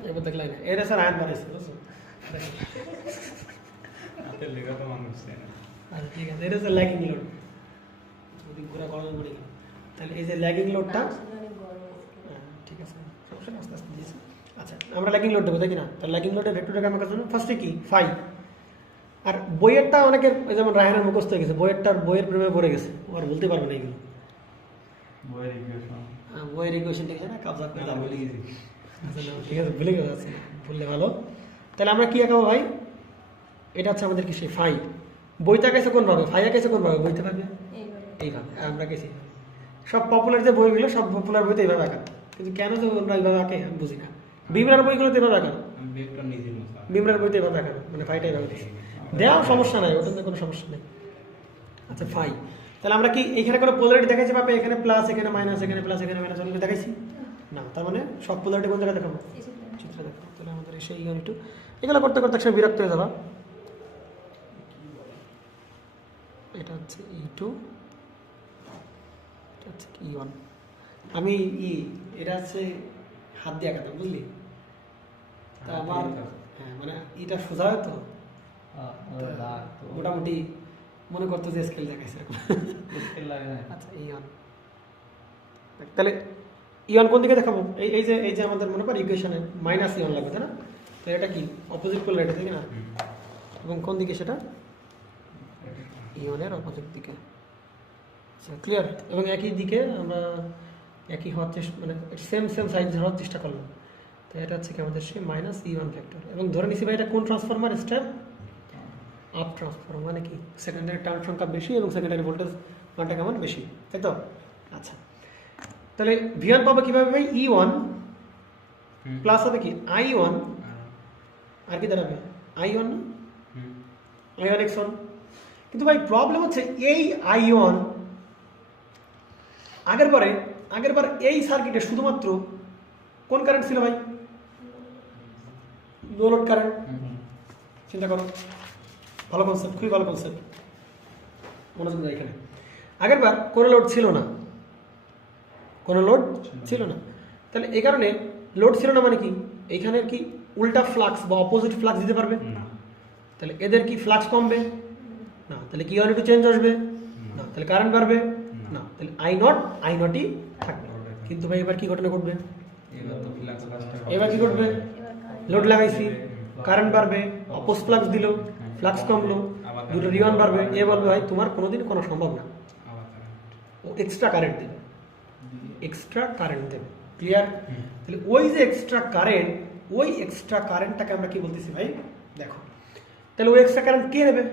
এবার দেখলাই না এটা স্যার আয়ন বাড়িয়েছে, বুঝছো? হাতের লেখা তো মানুষ চায় না। আচ্ছা ঠিক আছে, এটা হচ্ছে ল্যাগিং লোড। যদি ঘোরা গরম পড়ে গেল, তাহলে এই যে ল্যাগিং লোডটা, ঠিক আছে সমস্যা নেই, আস্তে আস্তে দিয়েছি। আচ্ছা, আমরা ল্যাগিং লোড দেবো, তাই কি না? তাহলে ল্যাগিং লোডের ভেক্টর ডায়াগ্রাম আঁকার জন্য ফার্স্টে কি? ফাই। আর বইয়েরটা অনেকের যেমন রায়হানের মুখস্থ হয়ে গেছে, বইয়ের প্রেমে পড়ে গেছে, আর বলতে পারবে না এগুলো। বইয়ের ইকুয়েশন দেখে না কাবজা করে ভুলে গেছি। আচ্ছা না, ঠিক আছে, ভুলে গেছে, ভুললে ভালো। তাহলে আমরা কি আঁকাবো ভাই? এটা হচ্ছে আমাদের কি সেই ফাই। বইতে আঁকাইছে কোনভাবে? ফাই আঁকাইছে কোনভাবে? বইতে পারবে এইভাবে, আর আমরা গেছি সব পপুলার যে বইগুলো, সব পপুলার বইতে এইভাবে আঁকা। কিন্তু কেন যে ওরা এইভাবে আঁকে আমি বুঝি না। বিমরার বইগুলোতে এভাবে আঁকানো, বিমরার বইতে এভাবে আঁকানো, মানে ফাইটা এভাবে দিয়েছি। দেওয়া সমস্যা নাই, ওটাতে কোনো সমস্যা নেই। আচ্ছা ফাই, তাহলে আমরা কি এখানে কোনো পোলারিটি দেখাইছি পাবে? এখানে প্লাস, এখানে মাইনাস, এখানে প্লাস, এখানে মাইনাস, অনেক দেখাইছি না, তার মানে সব পোলারিটি কোন জায়গায় দেখাবো? এই চিত্রে। চিত্রে দেখাবো। তাহলে আমাদের সেই ইউনিট এগুলো করতে করতে একসময় বিরক্ত হয়ে যাবা। এটা হচ্ছে E2, এটা হচ্ছে E1। আমি এটা হচ্ছে হাত দিয়ে আঁকাতাম, বুঝলি? তা আমার হ্যাঁ মানে এটা সোজা তো মোটামুটি মনে করতো যে স্কেল দেখাইছে এরকম। আচ্ছা E1, তাহলে E1 কোন দিকে দেখাবো? এই যে আমাদের মনে করি ইকুয়েশনে -E1 লাগবে, তাই না? তো এটা কি অপোজিট পোলারিটি, তাই না? এবং কোন দিকে সেটা? E1 এর অপোজিট দিকে। আচ্ছা ক্লিয়ার। এবং একই দিকে আমরা একই হওয়ার চেষ্টা মানে সেম সাইজ হওয়ার চেষ্টা করলাম। তো এটা হচ্ছে কি আমাদের সেই -E1 ফ্যাক্টর। এবং ধরে নিছি ভাই এটা কোন ট্রান্সফরমার? Step up transformer. মানে কি সেকেন্ডারি টার্ন সংখ্যা বেশি এবং সেকেন্ডারি ভোল্টেজ মানটা কেমন বেশি, তাই তো? আচ্ছা তাহলে V1 পাবো কিভাবে ভাই? E1 প্লাস হবে কি I1, আর কি দাঁড়াবে I1 না I1 X1। কিন্তু ভাই প্রবলেম হচ্ছে এই I1 আগেরবার এই সার্কিটে শুধুমাত্র কোন কারেন্ট ছিল ভাই? No load current. চিন্তা করো, ভালো কনসেপ্ট, খুবই ভালো কনসেপ্ট, মনোযোগ দাও এখানে। আগেরবার কোনো লোড ছিল না, কোনো লোড ছিল না। তাহলে এই কারণে লোড ছিল না মানে কি এইখানে কি উল্টা ফ্লাক্স বা অপোজিট ফ্লাক্স দিতে পারবে না। তাহলে এদের কি ফ্লাক্স কমবে না, তাহলে কি একটু চেঞ্জ আসবে না, তাহলে কারেন্ট বাড়বে না, তাহলে আই নটই থাকবে। কিন্তু ভাই এবার কি ঘটনা ঘটবে? এবার কি ঘটবে? লোড লাগাইছি, কারেন্ট বাড়বে, অপোজ ফ্লাক্স দিল, ফ্লাক্স কমলো, দুটো রিওয়ান বাড়বে। এ বলবে ভাই তোমার কোনোদিন কোনো সম্ভব না, ও এক্সট্রা কারেন্ট দেবে, এক্সট্রা কারেন্ট দেবে। ক্লিয়ার? তাহলে ওই যে এক্সট্রা কারেন্ট, ওই এক্সট্রা কারেন্টটাকে আমরা কি বলতেছি ভাই? দেখো তাহলে ওই এক্সট্রা কারেন্ট কে নেবে?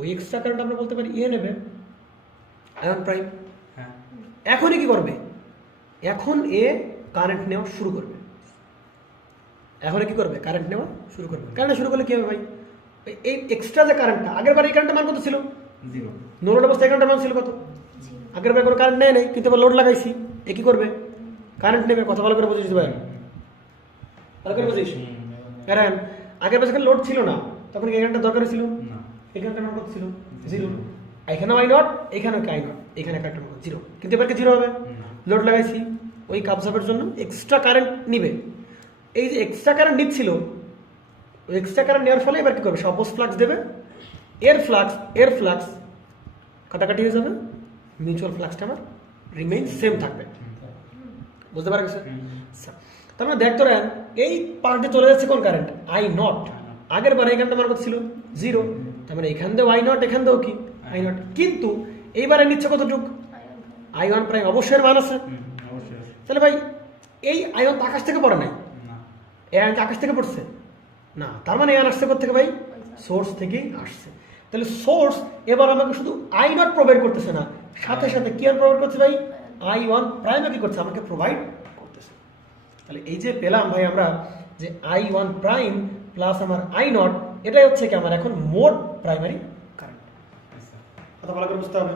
ওই এক্সট্রা কারেন্ট আমরা বলতে পারি এ নেবে, আয়ন প্রাইম। এখনই কি করবে? এখন এ কারেন্ট নেওয়া শুরু করবে। এখন কি করবে? কারেন্ট নেওয়া শুরু করবে। কারেন্ট শুরু করলে কি হবে ভাই? এই এক্সট্রা যে কারেন্টটা, আগেরবার এই কারেন্টটা মান কত ছিল? 0। নো লোড অবস্থায় কারেন্টটা মান ছিল কত? আগেরবার কোনো কারেন্ট নেয় নাই, কিন্তু এবার লোড লাগাইছি, এ কি করবে? কারেন্ট নেবে। কথা ভালো করে বুঝিস ভাই, ভালো করে বুঝিস। কারণ আগের বছর লোড ছিল না, তখন এই কারেন্টটা দরকার ছিল না, এই কারেন্টটা মান কত ছিল? 0। এখানেও I0, এখানেও কি I0, এখানে কারেন্টের মান 0। কিন্তু এবার কি 0 হবে? লোড লাগাইছি, ওই কাপসাপের জন্য এক্সট্রা কারেন্ট নিবে। এই যে এক্সট্রা কারেন্ট নিচ্ছিল, ওই এক্সট্রা কারেন্ট নেওয়ার ফলে এবার কি করবে? অপোজ ফ্লাক্স দেবে, এর ফ্লাক্স কাটাকাটি হয়ে যাবে, মিউচুয়াল ফ্লাক্সটা আমার রিমেইন সেম থাকবে। বুঝতে পারা গেছে? তার মানে দেখতো রেন এই পার্টে চলে যাচ্ছে কোন কারেন্ট? I0। আগের বার এখানটা মান কত ছিল? 0। তার মানে এখান দিয়েও I0, এখান দিয়েও কি I0। কিন্তু এইবারে নিচ্ছে কতটুক? I1 prime. অবশ্যই মান আছে। তাহলে ভাই এই আয়ন তো আকাশ থেকে পড়ে নাই, এই আয়ন আকাশ থেকে পড়ছে না, তার মানে আয়ন আসছে কোথা থেকে ভাই? সোর্স থেকেই আসছে। তাহলে সোর্স এবার আমাকে শুধু I0 প্রোভাইড করতেছে না, সাথে সাথে কি প্রোভাইড করছে ভাই? I1 প্রাইম কি করছে? আমাকে প্রোভাইড করতেছে। তাহলে এই যে পেলাম ভাই আমরা যে I1 প্রাইম প্লাস আমার I0, এটাই হচ্ছে কি আমার এখন মোট প্রাইমারি কারেন্ট। কথা ভালো করে বুঝতে হবে,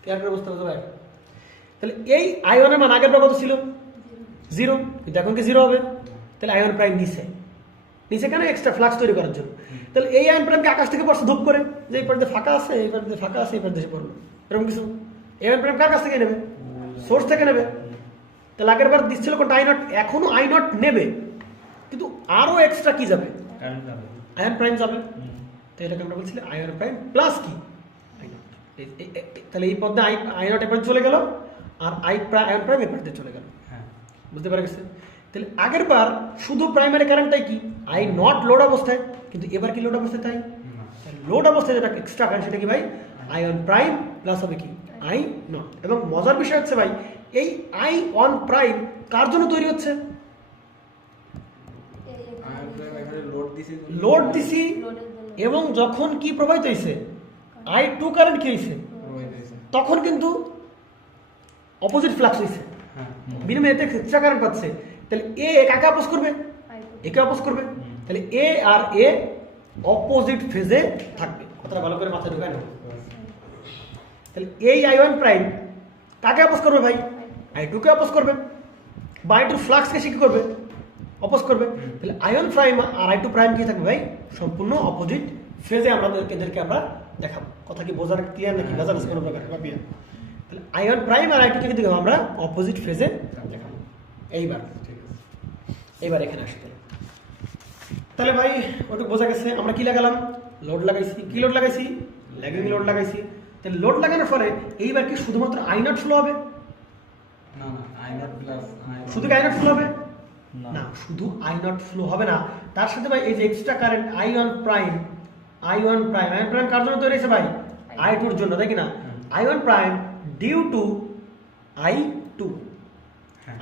ক্লিয়ার করে বুঝতে হবে ভাই। তাহলে এই I1 এর মান আগের বার কত ছিল? 0, কিন্তু এখন কি 0 হবে? তাহলে I1 প্রাইম নিচে কেন? এক্সট্রা ফ্লাক্স তৈরি করার জন্য। তাহলে এই আয়ন প্রাইম কি আকাশ থেকে পড়ছে ধূপ করে, যে এই পাশে ফাঁকা আছে, এই পাশে ফাঁকা আছে, এই পাশে পড়লো, এরকম কিছু? এই আয়ন প্রাইম কার কাছ থেকে নেবে? সোর্স থেকে নেবে। তাহলে আগের বার দিচ্ছিল কোনটা? I0। এখনো I0 নেবে, কিন্তু আরো এক্সট্রা কি যাবে? আয়ন প্রাইম যাবে। তো এটাকে আমরা বলছিলাম আয়ন প্রাইম প্লাস কি I0। তাহলে এই পদে I0 এপারে চলে গেল, আর আয়ন প্রাইম এপারে চলে গেল। বুঝতে পারা গেছে? তাহলে আগের বার শুধু প্রাইমারি কারেন্টটাই কি I0 লোড অবস্থায়, কিন্তু এবার কি লোড অবস্থায়? তাই লোড অবস্থায় যেটা এক্সট্রা কারেন্ট সেটা কি ভাই? I1 প্রাইম প্লাস হবে কি I0। এবং মজার বিষয় হচ্ছে ভাই এই I1 প্রাইম কার জন্য তৈরি হচ্ছে? লোড দিছি, এবং যখন কি প্রবাহিত হয়েছে? I2 কারেন্ট কি হয়েছে? তখন কিন্তু অপোজিট ফ্লাক্স হয়েছে, বিনিময়ে এতে এক্সট্রা কারেন্ট পাচ্ছে। তাহলে এ কাকে অপোজ করবে? একে অপোজ করবে। তাহলে এ আর এ অপোজিট ফেজে থাকবে। কথাটা ভালো করে মাথায় ঢোকায় না। তাহলে এই I1 প্রাইম কাকে অপোজ করবে ভাই? I2 কে অপোজ করবে। বা I2 ফ্লাক্সকে সে কি করবে, অপোজ করবে। তাহলে আয়ন প্রাইম আর I2 প্রাইম কি থাকবে ভাই, সম্পূর্ণ অপোজিট ফেজে এদেরকে আমরা দেখাবো। কথা কি বোঝার ক্লিয়ার নাকি, বোঝা যাচ্ছে কোনো প্রকার বা ক্লিয়ার? তাহলে আয়ন প্রাইম আর I2 কে কিন্তু আমরা অপোজিট ফেজে দেখাবো। এইবার এখানে আসতে, তাহলে ভাই ওটুকু বোঝা গেছে। আমরা কি লাগালাম, লোড লাগাইছি। কি লোড লাগাইছি, ল্যাগিং লোড লাগাইছি। তাহলে লোড লাগানোর ফলে এইবার কি শুধুমাত্র I0 ফ্লো হবে, না না I0 প্লাস শুধু কি I0 ফ্লো হবে? না, শুধু I0 ফ্লো হবে না, তার সাথে ভাই এই যে এক্সট্রা কারেন্ট I1 প্রাইম কার জন্য তৈরি হয়েছে ভাই, I2 এর জন্য, তাই কি না? I1 prime due to I2,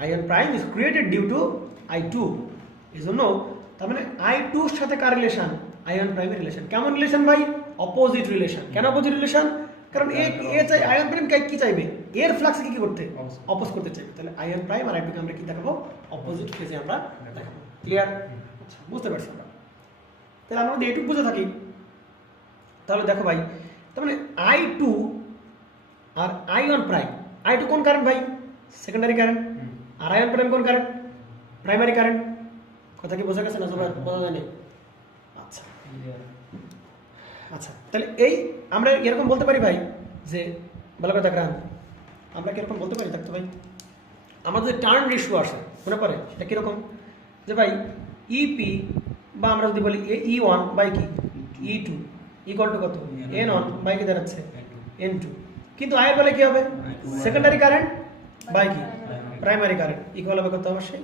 I1 prime is created due to I2। এই জন্য তার মানে I2 এর সাথে কার রিলেশন, I1 প্রাইমের রিলেশন। কেমন রিলেশন ভাই, অপোজিট রিলেশন। কেন অপোজিট রিলেশন? কারণ এ চাই I1 প্রাইম কি চাইবে, এর ফ্লাক্স কি করতে, অপোজ করতে চাইবে। তাহলে I1 প্রাইম আর I2 কে আমরা কি দেখাবো, অপোজিট ফেজে আমরা দেখাবো। ক্লিয়ার? আচ্ছা, বুঝতে পারছি আমরা। তাহলে আমরা যদি এটুকু বুঝে থাকি, তাহলে দেখো ভাই, তার মানে I2 আর I1 প্রাইম, I2 কোন কারেন্ট ভাই, সেকেন্ডারি কারেন্ট, আর I1 প্রাইম কোন কারেন্ট, প্রাইমারি কারেন্ট। কথা কি বোঝা গেছে না, বোঝা যায়নি? আচ্ছা আচ্ছা, তাহলে এই আমরা এরকম বলতে পারি ভাই যে, ভালো করে দেখেন, আমরা কিরকম বলতে পারি দেখতো ভাই, আমাদের টার্ন রেশিও আসে মনে পড়ে, সেটা কিরকম, যে ভাই ইপি বা আমরা যদি বলি E1 বাই কি E2 ইকুয়াল টু কত, N1 বাই কি দাঁড়াচ্ছে N2। কিন্তু আয়ের বেলা কি হবে, সেকেন্ডারি কারেন্ট বাই কি প্রাইমারি কারেন্ট ইকুয়াল হবে কত, অবশ্যই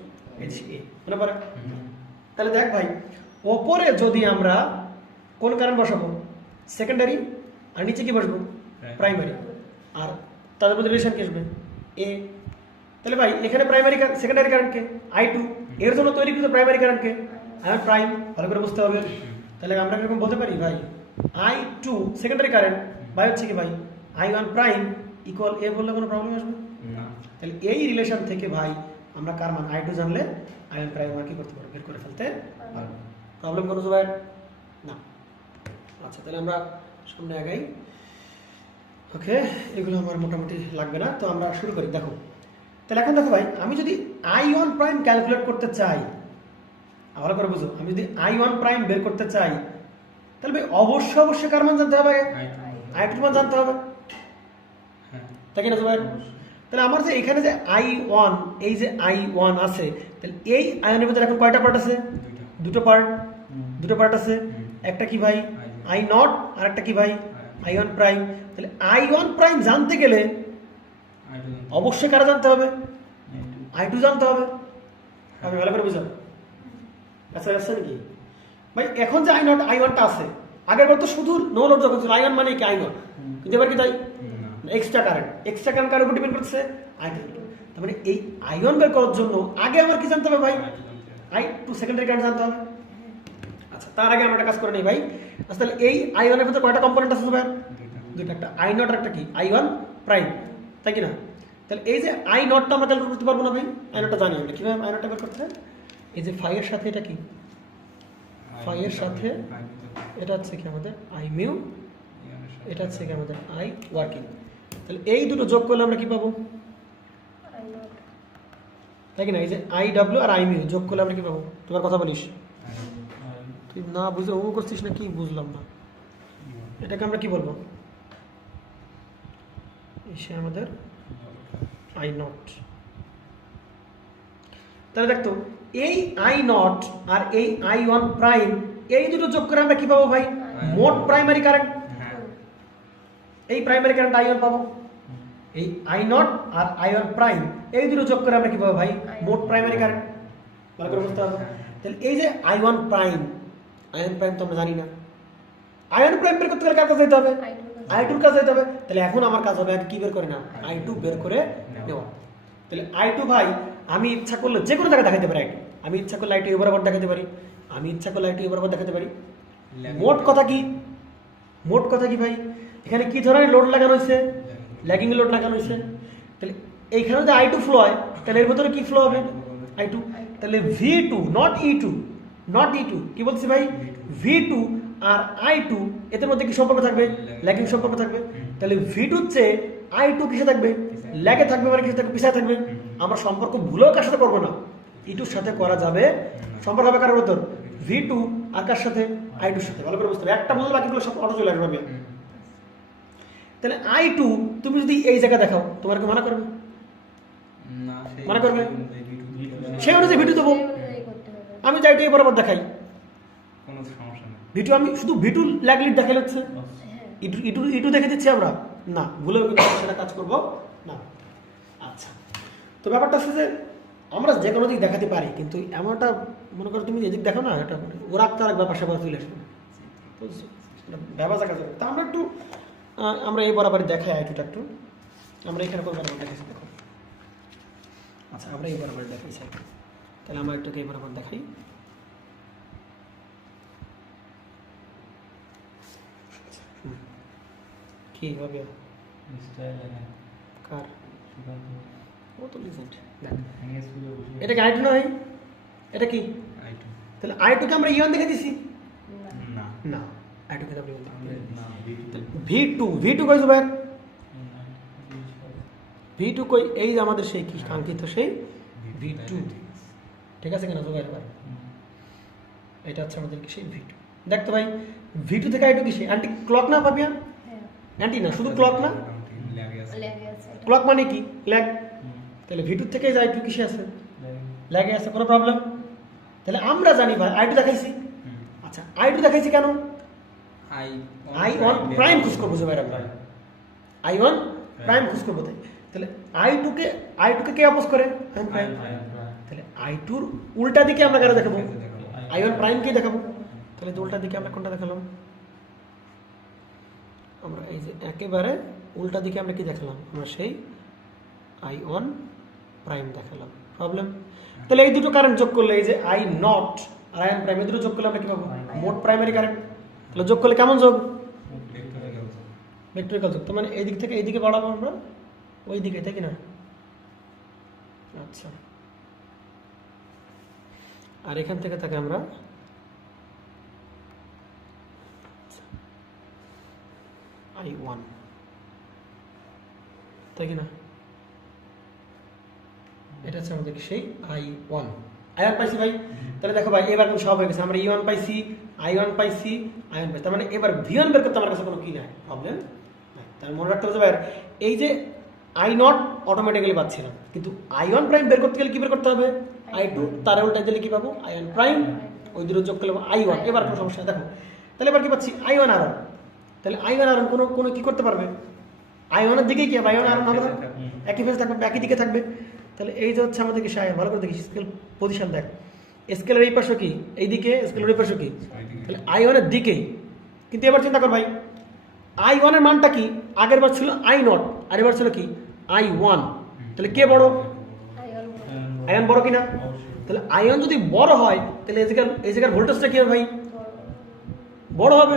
HA, মনে পড়ে? তাহলে দেখ ভাই, ওপরে যদি আমরা কোন কারেন্ট বসাবো, সেকেন্ডারি, আর নিচে কি বসবো, প্রাইমারি, আর তাদের মধ্যে রিলেশন কি আসবে, এ। তাহলে ভাই এখানে প্রাইমারি সেকেন্ডারি কারেন্টকে I2, এর জন্য তৈরি কিন্তু প্রাইমারি কারেন্টকে I1 প্রাইম, ভালো করে বুঝতে হবে। তাহলে আমরা এরকম বলতে পারি ভাই I2 সেকেন্ডারি কারেন্ট বাই হচ্ছে কি ভাই I1 প্রাইম ইকুয়াল এ, বললে কোনো প্রবলেম আসবে না। তাহলে এই রিলেশন থেকে ভাই আমরা কার মান I2 জানলে I1 প্রাইম আমরা কি করতে পারবো, বের করে ফেলতে পারবো। প্রবলেম কোনো ভাই না? আচ্ছা, তাহলে আমরা সামনে আগাই। ওকে, এগুলো আমার মোটামুটি লাগবে না, তো আমরা শুরু করি। দেখো, তাহলে এখন দেখো ভাই, আমি যদি I1 প্রাইম ক্যালকুলেট করতে চাই, ভালো করে বুঝো, আমি যদি I1 প্রাইম বের করতে চাই, তাহলে ভাই অবশ্যই কার মান জানতে হবে, I2 মান জানতে হবে, তাই না ভাই? তাহলে আমার যে এখানে যে I1, এই যে I1 আছে, তাহলে এই আয়নের ভিতরে এখন কয়টা পার্ট আছে, দুটো পার্ট আছে। একটা কি ভাই I0, আর একটা কি ভাই I1 প্রাইম। তাহলে I1 প্রাইম জানতে গেলে অবশ্যই কারা জানতে হবে, I2 জানতে হবে। আমি ভালো করে বুঝলাম? আচ্ছা আসছে নাকি ভাই? এখন যে I1টা আছে, আগের বার তো শুধু নো লোড যখন ছিল I1 মানে কি I0, কিন্তু এবার কি তাই এক্সট্রা কারেন্ট কার উপর ডিপেন্ড করছে, I2। তার মানে এই I1 বের করার জন্য আগে আমার কি জানতে হবে ভাই, I2 সেকেন্ডারি কারেন্ট জানতে হবে। আচ্ছা, তার আগে আমরা একটা কাজ করে নিই ভাই। আচ্ছা, তাহলে এই I1 এর ভিতরে কয়টা কম্পোনেন্ট আছে ভাই, দুইটা, একটা I0 আর একটা কি I1 প্রাইম, তাই কি না? তাহলে এই যে I0টা আমরা ক্যালকুলেট করতে পারবো না ভাই, I0টা জানি আমরা, কিভাবে I0টা বের করতে হয়, এই যে ফাই এর সাথে এটা কি, ফাই এর সাথে এটা হচ্ছে কি আমাদের I মিউ, এটা হচ্ছে কি আমাদের I ওয়ার্কিং। তাহলে এই দুটো যোগ করলে আমরা কি পাবো, তাই কি না? এই যে IW আর I মিউ যোগ করলে আমরা কি পাবো, তোমার কথা বলিস, তুই না বুঝে ও করছিস না কি, বুঝলাম না। এটাকে আমরা কি বলবো, এসে আমাদের I0। তাহলে দেখতো এই I0 আর এই I1 প্রাইম, এই দুটো যোগ করে আমরা কি পাবো ভাই, মোট প্রাইমারি কারেন্ট। এই প্রাইমারি কারেন্ট I1 পাবো, এই I0 আর I1 প্রাইম এই দুটো যোগ করে আমরা কি পাবো ভাই, মোট প্রাইমারি কারেন্ট। ভালো করে বুঝতে হবে। তাহলে এই যে I1 প্রাইম তো আমরা জানি না, I1 প্রাইম বের করতে গেলে কার কাছে যেতে হবে, I2 কাছে যেতে হবে। তাহলে এখন আমার কাজ হবে কি বের করে না, I2 বের করে নেওয়া। তাহলে I2 ভাই আমি ইচ্ছা করলে যে কোনো জায়গায় দেখাতে পারি, আমি ইচ্ছা করলে I2 বরাবর দেখাতে পারি, আমি ইচ্ছা করলে I2 বরাবর দেখাতে পারি। মোট কথা কি ভাই, এখানে কি ধরনের লোড লাগানো হয়েছে, ল্যাগিং লোড লাগানো হয়েছে। তাহলে এইখানে যদি I2 ফ্লো হয়, তাহলে এর ভিতরে কি ফ্লো হবে, I2। তাহলে V2 নট E2 কি বলছি ভাই, V2 আর I2 এদের মধ্যে কি সম্পর্ক থাকবে, ল্যাগিং সম্পর্ক থাকবে। তাহলে V2 চেয়ে I2 কিসে থাকবে, ল্যাগে থাকবে, মানে কিসে থাকবে, পিছায় থাকবে। আমরা সম্পর্ক ভুলেও কার সাথে করবো না, E2 সাথে করা যাবে। সম্পর্ক হবে কার ভেতর, V2 আর কার সাথে, I2 সাথে। ভালো করে বুঝতে হবে, একটা বললে বাকিগুলো সব অটো চলে আসবে। তাহলে I2 তুমি যদি এই জায়গা দেখাও তোমার কি মানা করবে? না, সেই মনে করবে? V2 সেই অনুযায়ী V2 দেবো। সেই অনুযায়ী করতে হবে। আমি যাই এই বরাবর দেখাই কোনো সমস্যা নেই। V2, আমি শুধু V2 ল্যাগলিট দেখাই হচ্ছে, হ্যাঁ E2 দেখে দিচ্ছি আমরা না, ভুলেও কিন্তু আমরা সেটা কাজ করবো না। আচ্ছা, তো ব্যাপারটা হচ্ছে যে আমরা যে কোনো দিক দেখাতে পারি, কিন্তু এমনটা মনে করো তুমি এদিক দেখো না, এটা মানে ওরা তো আরেক ব্যাপার স্যাপার চলে আসবে, বুঝছো? ব্যাপার দেখা যাবে। তা আমরা একটু আমরা এই বরাবরই দেখাই I2টা একটু। আমরা এখানে কোন বরাবর দেখাইছি দেখো। আচ্ছা, আমরা এই বরাবর দেখাইছি একটু। তাহলে আমরা একটু এই বরাবর দেখাই। কি হবে স্টাইল লাগে কার? সুকান্ত ও তো লিজেন্ড। দেখ, হ্যাঙ্গেস পুরো বসে এটা কি I2 নয়? এটা কি? I2 তাহলে I2 কে আমরা E1 দেখে দিছি না না, I2 কে আমরা আমরা না V2 কই যাবে? V2 কই? এই যে আমাদের সেই কি কাঙ্ক্ষিত সেই V2, ঠিক আছে কিনা জোগাড় ভাই? এটা হচ্ছে আমাদের কি সেই V2। দেখতো ভাই, V2 থেকে I2 কি সেই অ্যান্টি ক্লক না পাবি? হ্যাঁ অ্যান্টি না, শুধু ক্লক না, লাগে আছে লেগে আছে এটা। ক্লক মানে কি ল্যাগ। তাহলে V2 থেকে যে I2 কিসে আছে, ল্যাগে আছে, কোনো প্রবলেম। তাহলে আমরা জানি ভাই I2 দেখাইছি। আচ্ছা, I2 দেখাইছি কেন? I1 প্রাইম খুঁজ করবো যে ভাই, আমরা I1 প্রাইম খুঁজ করবো। তাহলে I2 কে কে অপোজ করে? I1 prime. তাহলে I2 র উল্টা দিকে আমরা কারা দেখাবো? I1 প্রাইম কে দেখাবো। তাহলে উল্টা দিকে আমরা কোনটা দেখালাম? আমরা এই যে একেবারে উল্টা দিকে আমরা কি দেখালাম? আমরা সেই I1 প্রাইম দেখালাম। প্রবলেম? তাহলে এই দুটো কারেন্ট যোগ করলে, এই যে I0 আর I1 প্রাইম, এই দুটো যোগ করলে আমরা কি পাবো? মোট প্রাইমারি কারেন্ট। তাহলে যোগ করলে কেমন যোগ? ভেক্টরিক্যাল যোগ। তো মানে এই দিক থেকে এই দিকে বাড়াবো আমরা ওই দিকে, তাই কি না? আচ্ছা, আর এখান থেকে তাকে আমরা I1, তাই কি না? এটা হচ্ছে আমাদের সেই I1 পাইছি ভাই। তাহলে দেখো ভাই, এবার কিন্তু সব হয়ে গেছে। আমরা E1 পাইছি, I1 পাইছি, I1 পাইছি। তার মানে এবার V1 বের করতে আমার কাছে কোনো কি নাই, প্রবলেম নাই। তাহলে মনে রাখতে হবে ভাই, এই যে I0 অটোমেটিক্যালি পাচ্ছিলাম, কিন্তু I1 প্রাইম বের করতে গেলে কি বের করতে হবে? I2, তার উল্টায় দিলে কি পাবো? I1 prime. ওই দুটো যোগ করলে I1। এবার কোনো সমস্যা দেখো। তাহলে এবার কি পাচ্ছি? I1 R1। তাহলে I1 R1 কোনো কি করতে পারবে? I1 এর দিকেই কি হবে? I1 R1 হবে না? একই ফেজ থাকবে, একই দিকে থাকবে। তাহলে এই যে হচ্ছে আমাদের কি সাহেব, ভালো করে দেখি স্কেল পজিশন দেখ। স্কেলের এই পাশে কি, এই দিকে, স্কেলের এই পাশে কি, তাহলে I1 এর দিকেই। কিন্তু এবার চিন্তা কর ভাই, I1 এর মানটা কি? আগের বার ছিল I0 আর এবার ছিল কি? I1। তাহলে কে বড়? I1 বড় কিনা? তাহলে I1 যদি বড় হয়, তাহলে এই জায়গার ভোল্টেজটা কি হবে ভাই? বড় হবে।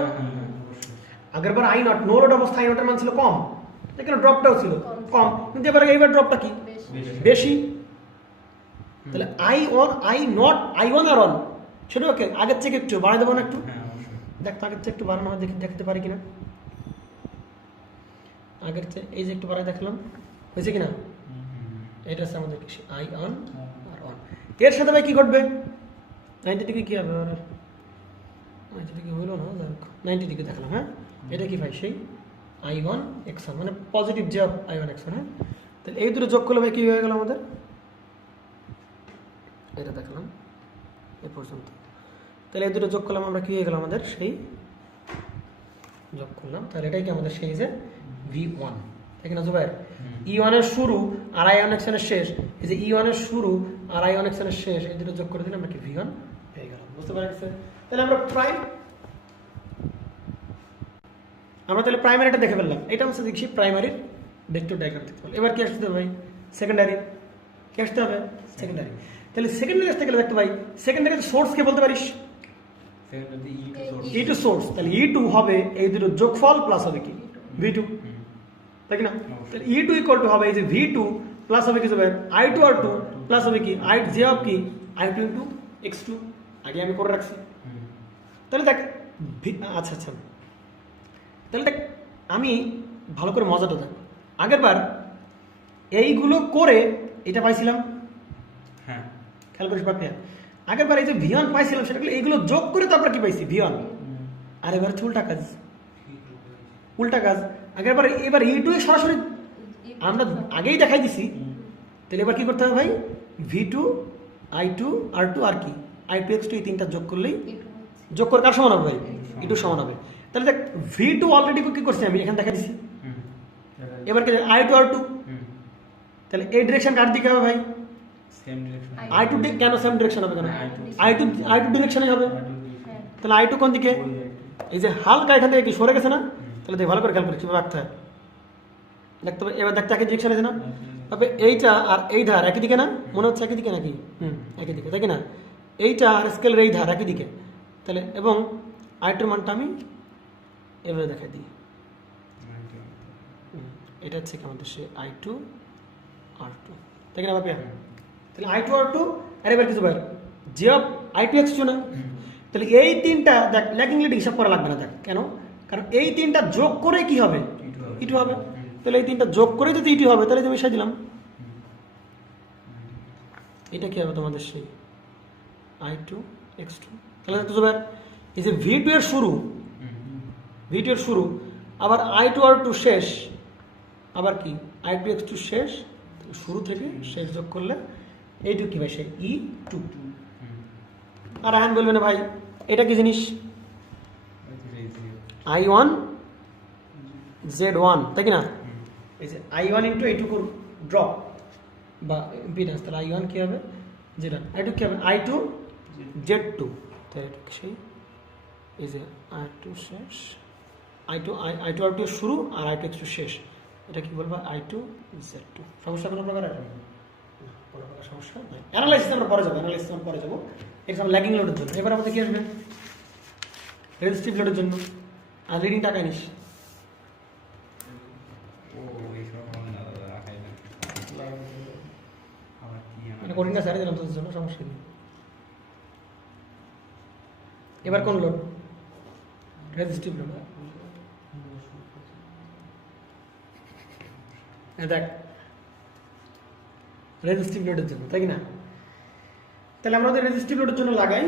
আগের বার I0 নো লোড অবস্থা I0 এর মান ছিল কম, এখানে ড্রপটাও ছিল কম, কিন্তু এইবার ড্রপটা কি? বেশি। তাহলে I1 আর 1 সেটা ওকে আগের থেকে একটু বাড়াই দেবো না? একটু দেখ তো, আগের থেকে একটু বাড়ানো হয়, দেখতে পারি কিনা। আগের থেকে এই যে একটু বাড়াই দেখলাম, হয়েছে কিনা? এটা হচ্ছে আমাদের I1 আর 1। এর সাথে ভাই কি ঘটবে? 90 ডিগ্রি কি হবে? 90 ডিগ্রি হইল না, 90 ডিগ্রি দেখলাম। হ্যাঁ, এটা কি ভাই? সেই I1 X1, মানে পজিটিভ যে I1 X1। হ্যাঁ, তাহলে এই দুটো যোগ করলে ভাই কি হয়ে গেল আমাদের? এটা দেখলাম এ পর্যন্ত। তাহলে এই দুটো যোগ করলাম আমরা, কি হয়ে গেল আমাদের? সেই যোগ করলাম। তাহলে এটাই কি আমাদের সেই যে V1, ঠিক না জুবাইর? E1 এর শুরু আর I1 X1 এর শেষ, এই যে E1 এর শুরু আর I1 X1 এর শেষ, এই দুটো যোগ করে দিলে আমরা কি V1 পেয়ে গেলাম। বুঝতে পারছেন? তাহলে আমরা তাহলে প্রাইমারিটা দেখে ফেললাম। এটা হচ্ছে দেখছি প্রাইমারির ভেক্টর ডায়াগ্রাম দেখতে পেলাম। এবার কি আসতে হবে ভাই? সেকেন্ডারি। কি আসতে হবে? সেকেন্ডারি। তাহলে সেকেন্ডারি আসতে গেলে দেখতে ভাই, সেকেন্ডারি সোর্স কে বলতে পারিস? E2 source. তাহলে E2 হবে এই দুটো যোগফল প্লাস হবে কি? V2, তাই না? তাহলে E2 ইকুয়াল টু হবে এই যে V2 প্লাস হবে কি হবে? I2 R2 প্লাস হবে কি? I j অফ কি? I2 into X2। আগে আমি করে রাখছি। তাহলে দেখ, আচ্ছা, তাহলে দেখ, আমি ভালো করে মজাটা দেখ, আগের বার এইগুলো করে এটা পাইছিলাম, হ্যাঁ খেয়াল করিস বাপিয়া, আগের বার এই যে V1 পাইছিলাম সেটাগুলো এইগুলো যোগ করে তারপর কি পাইছি V1, আর এবার হচ্ছে উল্টা কাজ, উল্টা কাজ। আগের বার এবার E2 এ সরাসরি আমরা আগেই দেখাই দিছি, তাহলে এবার কি করতে হবে ভাই, V2 I2 R2 আর কি I2 X2 এই তিনটা যোগ করলেই, যোগ করে কার সমান হবে ভাই, E2 সমান হবে। তাহলে দেখ V2 অলরেডি কি করছি আমি এখানে দেখা দিছি, এবার কি I2 R2, তাহলে এই ডিরেকশন কার দিকে হবে ভাই, সেম ডিরেকশন। I2 কেন সেম ডিরেকশন হবে কেন, I2 I2 ডিরেকশনে হবে, তাহলে I2 কোন দিকে, এই যে হালকা এখান থেকে কি সরে গেছে না, তাহলে দেখ ভালো করে খেয়াল করে কিভাবে রাখতে হয়, দেখতে হবে। এবার দেখতে একই ডিরেকশন আছে না, তবে এইটা আর এই ধার একই দিকে না, মনে হচ্ছে একই দিকে নাকি, একই দিকে তাই কি না, এইটা আর স্কেলের এই ধার একই দিকে, তাহলে এবং I2 মানটা আমি এভাবে দেখাই দিই, এটা হচ্ছে কি আমাদের সে I2 R2 তাই কি না বাপিয়া, তাহলে I2 R2 আর এবার কিছু ভাই যে I2 X2 না, তাহলে এই তিনটা দেখ ল্যাগিং লিড হিসাব করা লাগবে না, দেখ কেন, কারণ এই তিনটা যোগ করে কি হবে, E2 হবে, তাহলে এই তিনটা যোগ করে যদি E2 হবে তাহলে তুমি মিশাই দিলাম, এটা কি হবে তোমাদের সেই I2 X2, তাহলে দেখতে ভাই এই যে V2 এর শুরু, V2 এর শুরু, আবার I2 R2 শেষ, আবার কি I2 X2 শেষ, শুরু থেকে শেষ যোগ করলে এইটুকু কি ভাই সেই E2। আর এখন বলবে না ভাই এটা কি জিনিস, I1 Z1 তাই কি না, এই যে I1 ইন্টু এইটুকুর ড্রপ বা ইম্পিডেন্স, তাহলে I1 কি হবে Z1, I2 কি হবে I2 Z2, তাই সেই এই যে I2 শেষ, I2 R2 এর শুরু আর I2 X2 শেষ, এটা কি বলবো I2 Z2। সমস্যা কোনো প্রকার আছে, কোনো প্রকার সমস্যা নাই। অ্যানালাইসিস আমরা পরে যাবো, অ্যানালাইসিস আমরা পরে যাবো, এক্সাম ল্যাগিং লোডের জন্য। এবার আমাদের কি আসবে, রেজিস্টিভ লোডের জন্য। আর লিডিং টাকা নিস, মানে কোডিংটা সারিয়ে দিলাম তোদের জন্য, সমস্যা নেই। এবার কোন লোড, রেজিস্টিভ লোড। দেখ রেজিস্টিভ লোডের জন্য তাই কি না, তাহলে আমরা ওদের রেজিস্টিভ লোডের জন্য লাগাই।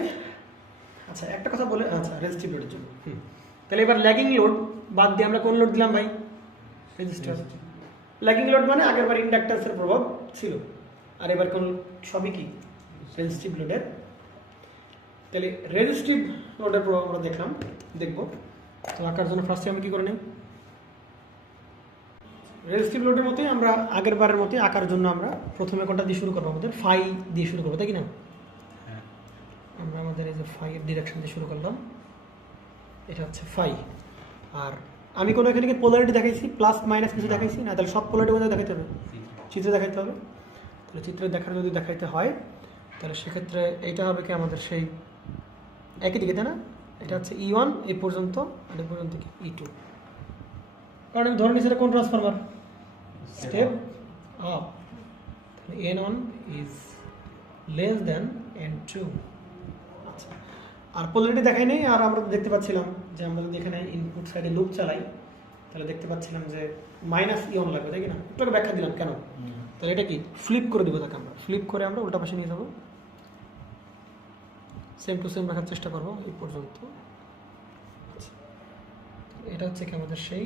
আচ্ছা একটা কথা বলে, আচ্ছা রেজিস্টিভ লোডের জন্য তাহলে এবার ল্যাগিং লোড বাদ দিয়ে আমরা কোন লোড দিলাম ভাই, রেজিস্টার। ল্যাগিং লোড মানে আগের বার ইন্ডাক্ট্যান্সের প্রভাব ছিল, আর এবার কোন সবই কি রেজিস্টিভ লোডের। তাহলে রেজিস্টিভ লোডের প্রভাব আমরা দেখবো। তো আঁকার জন্য ফার্স্টে আমি কি করে নিই, রেজিস্টিভ লোডের মতোই আমরা আগের বারের মতোই আঁকার জন্য আমরা প্রথমে কোনটা দিয়ে শুরু করবো, আমাদের ফাই দিয়ে শুরু করবো তাই কি না। আমরা আমাদের এই যে ফাই এর ডিরেকশন দিয়ে শুরু করলাম, এটা হচ্ছে ফাই। আর আমি কোনো এখানে পোলারিটি দেখাইছি, প্লাস মাইনাস কিছু দেখাইছি না, তাহলে সব পোলারিটি কোথায় দেখাইতে হবে, চিত্রে দেখাইতে হবে। তাহলে চিত্রে যদি দেখাইতে হয় তাহলে সেক্ষেত্রে এইটা হবে কি আমাদের সেই একই দিকে তাই না, এটা হচ্ছে E1 এই পর্যন্ত, আর এই পর্যন্ত কি E2। কারণ আমি ধরে নিচ্ছি এটা কোন transformer, step up, N1 is less than N2। আচ্ছা আর পোলারিটি দেখাই নেই, আর আমরা দেখতে পাচ্ছিলাম যে আমরা যদি এখানে ইনপুট সাইডে লুপ চালাই তাহলে দেখতে পাচ্ছিলাম যে মাইনাস E1 লাগবে তাই কি না, একটু ব্যাখ্যা দিলাম কেন। তাহলে এটা কি ফ্লিপ করে দেবো, তাকে আমরা ফ্লিপ করে আমরা উল্টা পাশে নিয়ে যাবো, সেম টু সেম রাখার চেষ্টা করবো এই পর্যন্ত। আচ্ছা এটা হচ্ছে কি আমাদের সেই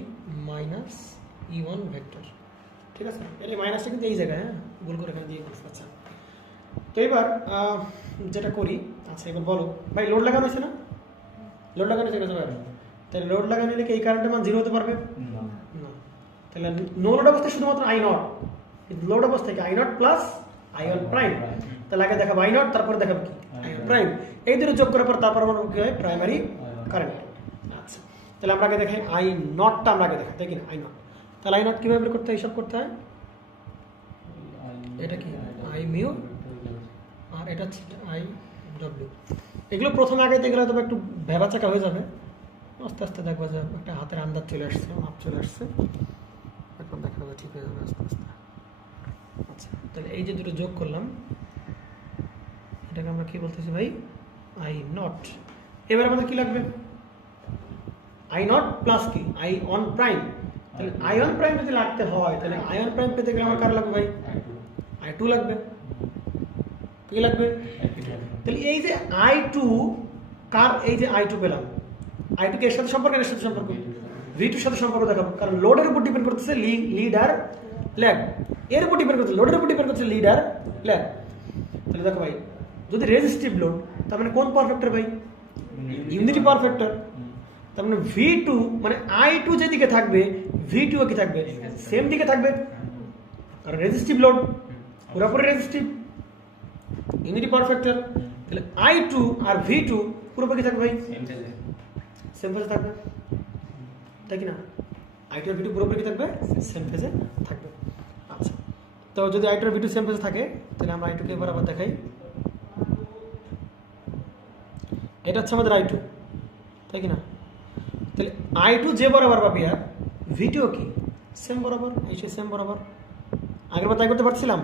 মাইনাস E1 ভেক্টর, ঠিক আছে। এই মাইনাসটা কিন্তু এই জায়গায়, হ্যাঁ ভুল করে এখানে দিয়ে দিচ্ছি। আচ্ছা তো এবার যেটা করি, আচ্ছা এবার বলো ভাই লোড লাগানো হয়েছে না, লোড লাগানো হয়েছে ভাই, তাহলে লোড লাগানো নিলে কি এই কারেন্টের মান 0 হতে পারবে না, তাহলে নো লোড অবস্থায় শুধুমাত্র I0, কিন্তু লোড অবস্থায় কি I0 প্লাস I1 প্রাইম, তাহলে আগে দেখাবো I0 তারপর দেখাবো কি I1 প্রাইম, এই দুটো যোগ করার পর তারপর আমার কি হয় প্রাইমারি কারেন্ট। আচ্ছা তাহলে আমরা আগে দেখাই I0টা, আমরা আগে দেখাই তাই কি না I0। তাহলে I0 কিভাবে বের করতে হয়, হিসাব করতে হয়, এটা কি I মিউ আর এটা হচ্ছে IW। এগুলো প্রথমে আগে দেখলে তবে একটু ভেবাচাকা হয়ে যাবে, আস্তে আস্তে দেখবা যে একটা হাতের আন্দাজ চলে আসছে, মাপ চলে আসছে, এখন দেখা যাবে ঠিক হয়ে যাবে আস্তে আস্তে। আচ্ছা তাহলে এই যে দুটো যোগ করলাম এটাকে আমরা কি বলতেছি ভাই I0। এবার আমাদের কি লাগবে I0 প্লাস কি I1 প্রাইম, তাহলে I1 প্রাইম যদি লাগতে হয় তাহলে I1 প্রাইম পেতে গেলে আমার কার লাগবে ভাই I2 লাগবে, কি লাগবে? তাহলে এই যে I2 কার, এই যে I2 পেলাম, I2 কে এর সাথে সম্পর্ক, এর সাথে সম্পর্ক, V2 এর সাথে সম্পর্ক দেখাবো, কারণ লোডের উপর ডিপেন্ড করতেছে লিড আর ল্যাগ, এর উপর ডিপেন্ড করতেছে, লোডের উপর ডিপেন্ড করতেছে লিড আর ল্যাগ। তাহলে দেখো ভাই, যদি রেজিস্টিভ লোড, তার মানে কোন পাওয়ার ফ্যাক্টর ভাই? Unity power factor. তার মানে V2 মানে I2 যেদিকে থাকবে V2 ও কি থাকবে? সেম দিকে থাকবে, কারণ রেজিস্টিভ লোড, পুরোপুরি রেজিস্টিভ, ইউনিটি পাওয়ার ফ্যাক্টর। তাহলে I2 আর V2 পুরোপুরি কি থাকবে ভাই? সেম ফেজে থাকবে, তাই কি না? I2 আর V2 পুরোপুরি কি থাকবে? সেম ফেজে থাকবে। আচ্ছা, তো যদি I2 আর V2 সেম ফেজে থাকে, তাহলে আমরা I2 কে এবার আবার দেখাই। এটা হচ্ছে আমাদের I2, তাই কি না? তাহলে I2 যে বরাবর পাবি, আর V2 কি সেম বরাবর, এই সেম বরাবর। আগেরবার তাই করতে পারছিলাম?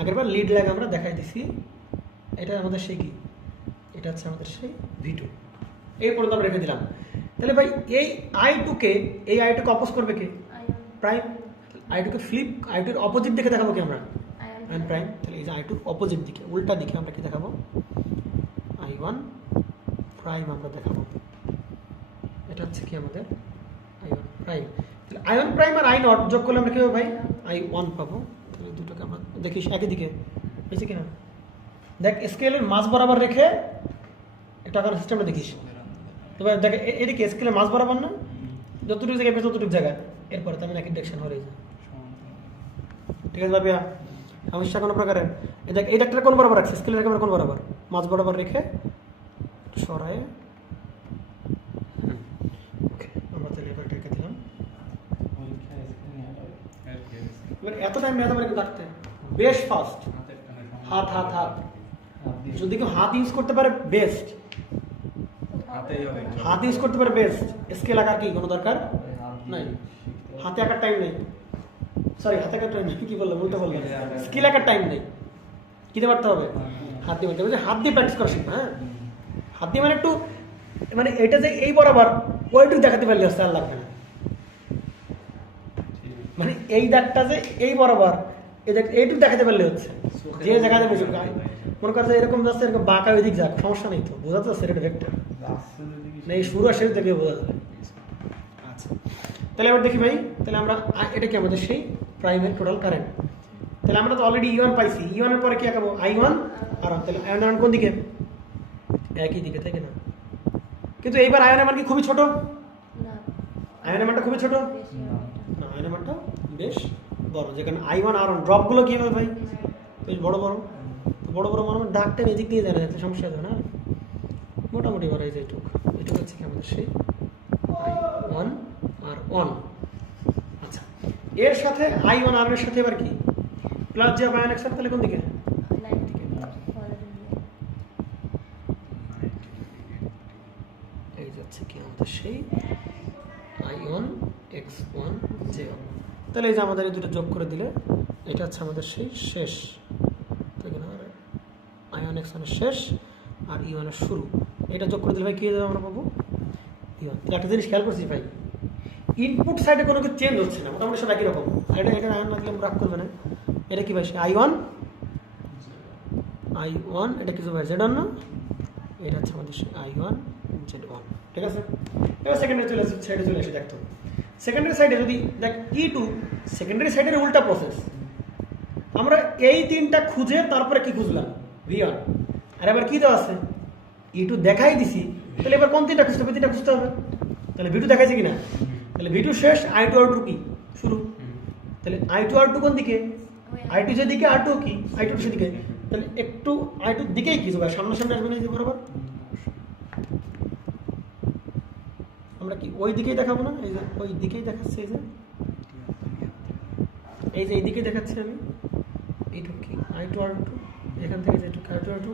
আগেরবার লিড ল্যাগ আমরা দেখাই দিছি। এটা আমাদের সেই কি, এটা হচ্ছে আমাদের সেই V2, এই পর্যন্ত আমরা রেখে দিলাম। তাহলে ভাই এই I2 কে, এই I2 কে অপোজ করবে কে? প্রাইম। I2 কে ফ্লিপ, I2 এর অপোজিট দিকে দেখাবো কি আমরা? Ion prime. তাহলে এই যে I2 অপোজিট দিকে, উল্টা দিকে আমরা কি দেখাবো? I1 প্রাইম আমরা দেখাবো। এটা হচ্ছে কি আমাদের I1 প্রাইম। তাহলে I1 প্রাইম আর I0 যোগ করলে আমরা কি পাবো ভাই? I1 পাবো। তাহলে দুটোকে আমরা দেখিস একই দিকে, বুঝছি কিনা? দেখ স্কেলের মাঝ বরাবর রেখে একটা আকার সিস্টেমটা দেখিস। এবার দেখ এদিকে স্কেলের মাঝ বরাবর না, যতটুকু জায়গায় পেয়ে ততটুকু জায়গায়, এরপরে তেমন একই ডিরেকশন হয়ে যায়। ঠিক আছে ভাবিয়া, সমস্যা কোনো প্রকারের? এই দেখ এই ডাক্তার কোন বরাবর রাখছে? স্কেলের একেবারে কোন বরাবর? মাঝ বরাবর রেখে সরায়ে, আমরা তাহলে এবার রেখে দিলাম। এবার এত টাইম মেয়াদ আমার কিন্তু রাখতে বেশ ফাস্ট, হাত হাত হাত, যদি কেউ হাত ইউজ করতে পারে বেস্ট, হাত ইউজ করতে পারে বেস্ট। স্কেল আঁকার কি কোনো দরকার নাই, হাতে আঁকার টাইম নেই, সরি হাতে আঁকার টাইম নেই, কি বললাম উল্টো বললাম, স্কিল আঁকার টাইম নেই, কি দিয়ে পারতে হবে? হাত দিয়ে পারতে হবে। হাত দিয়ে প্র্যাকটিস করা শিখবে। হ্যাঁ, হাত দিয়ে মানে একটু, মানে এটা যে এই বরাবর ওইটুকু দেখাতে পারলে হচ্ছে, আর লাগবে না। মানে এই দাগটা যে এই বরাবর, এই দেখ এইটুকু দেখাতে পারলে হচ্ছে, যে জায়গাতে বসে মনে করছে এরকম যাচ্ছে, এরকম বাঁকা ওই দিক যাক, সমস্যা নেই তো, বোঝা যাচ্ছে এটা ভেক্টর না, এই শুরু আর শেষ দেখে বোঝা যাবে। আচ্ছা, তাহলে এবার দেখি ভাই, তাহলে আমরা এটা কি আমাদের সেই প্রাইমের টোটাল কারেন্ট। তাহলে আমরা তো অলরেডি E1 পাইছি, E1 এর পরে কি আঁকাবো? I1 আর তাহলে I1 কোন দিকে? একই দিকে, তাই না? কিন্তু এইবার I1 মান কি খুবই ছোট? I1 মানটা খুবই ছোট না, I1 মানটা বেশ বড়, যেখানে I1 আর ড্রপ গুলো কি হবে ভাই? বেশ বড় বড়, বড় বড় মানে ডাকটা এদিক দিয়ে জানা যাচ্ছে, সমস্যা হবে না, মোটামুটি বড় এই যে এটুক, এটুক হচ্ছে কি আমাদের সেই I1 আর 1। আচ্ছা, এর সাথে I1 আর এর সাথে এবার কি প্লাস যে I1 একসাথে, তাহলে কোন দিকে? এই যাচ্ছে কি আমাদের সেই I1 X1 J1। তাহলে এই যে আমাদের এই দুটো যোগ করে দিলে এটা হচ্ছে আমাদের সেই শেষ, তাই না? I1 X1 এর শেষ আর E1 এর শুরু, এটা যোগ করে দিলে ভাই কি হয়ে যাবে? আমরা পাবো E1। একটা জিনিস খেয়াল করছি ভাই, ইনপুট সাইডে কোনো কিছু চেঞ্জ হচ্ছে না, মোটামুটি সব একই রকম। এটা এটা আয়ন লাগলে রাগ করবে না, এটা কি ভাই? I1 এটা কিছু ভাই Z1 না, এটা হচ্ছে আমাদের I1 Z1। ঠিক আছে, এবার সেকেন্ডারি সাইডে চলে আসে। দেখতো সেকেন্ডারি সাইডে যদি দেখ E2, সেকেন্ডারি সাইডের উল্টা প্রসেস, আমরা এই তিনটা খুঁজে তারপরে কি খুঁজলাম? V1। আর এবার কি দেওয়া আছে? E2 দেখাই দিছি, তাহলে এবার কোন তিনটা খুঁজতে হবে? তিনটা খুঁজতে হবে। তাহলে V2 দেখাইছে কিনা? তাহলে V2 শেষ, I2 R2 কি শুরু। তাহলে I2 R2 কোন দিকে? I2 যেদিকে R2 কি? I2 সেদিকে। তাহলে একটু I2 দিকেই কি ভাই, সামনাসামনি আসবে না এই যে বরাবর? আমরা কি ওই দিকেই দেখাবো না? এই যে ওই দিকেই দেখাচ্ছে, এই যে এই দিকেই দেখাচ্ছি আমি। এইটুক কি I2 R2, এখান থেকে যেটুক I2 R2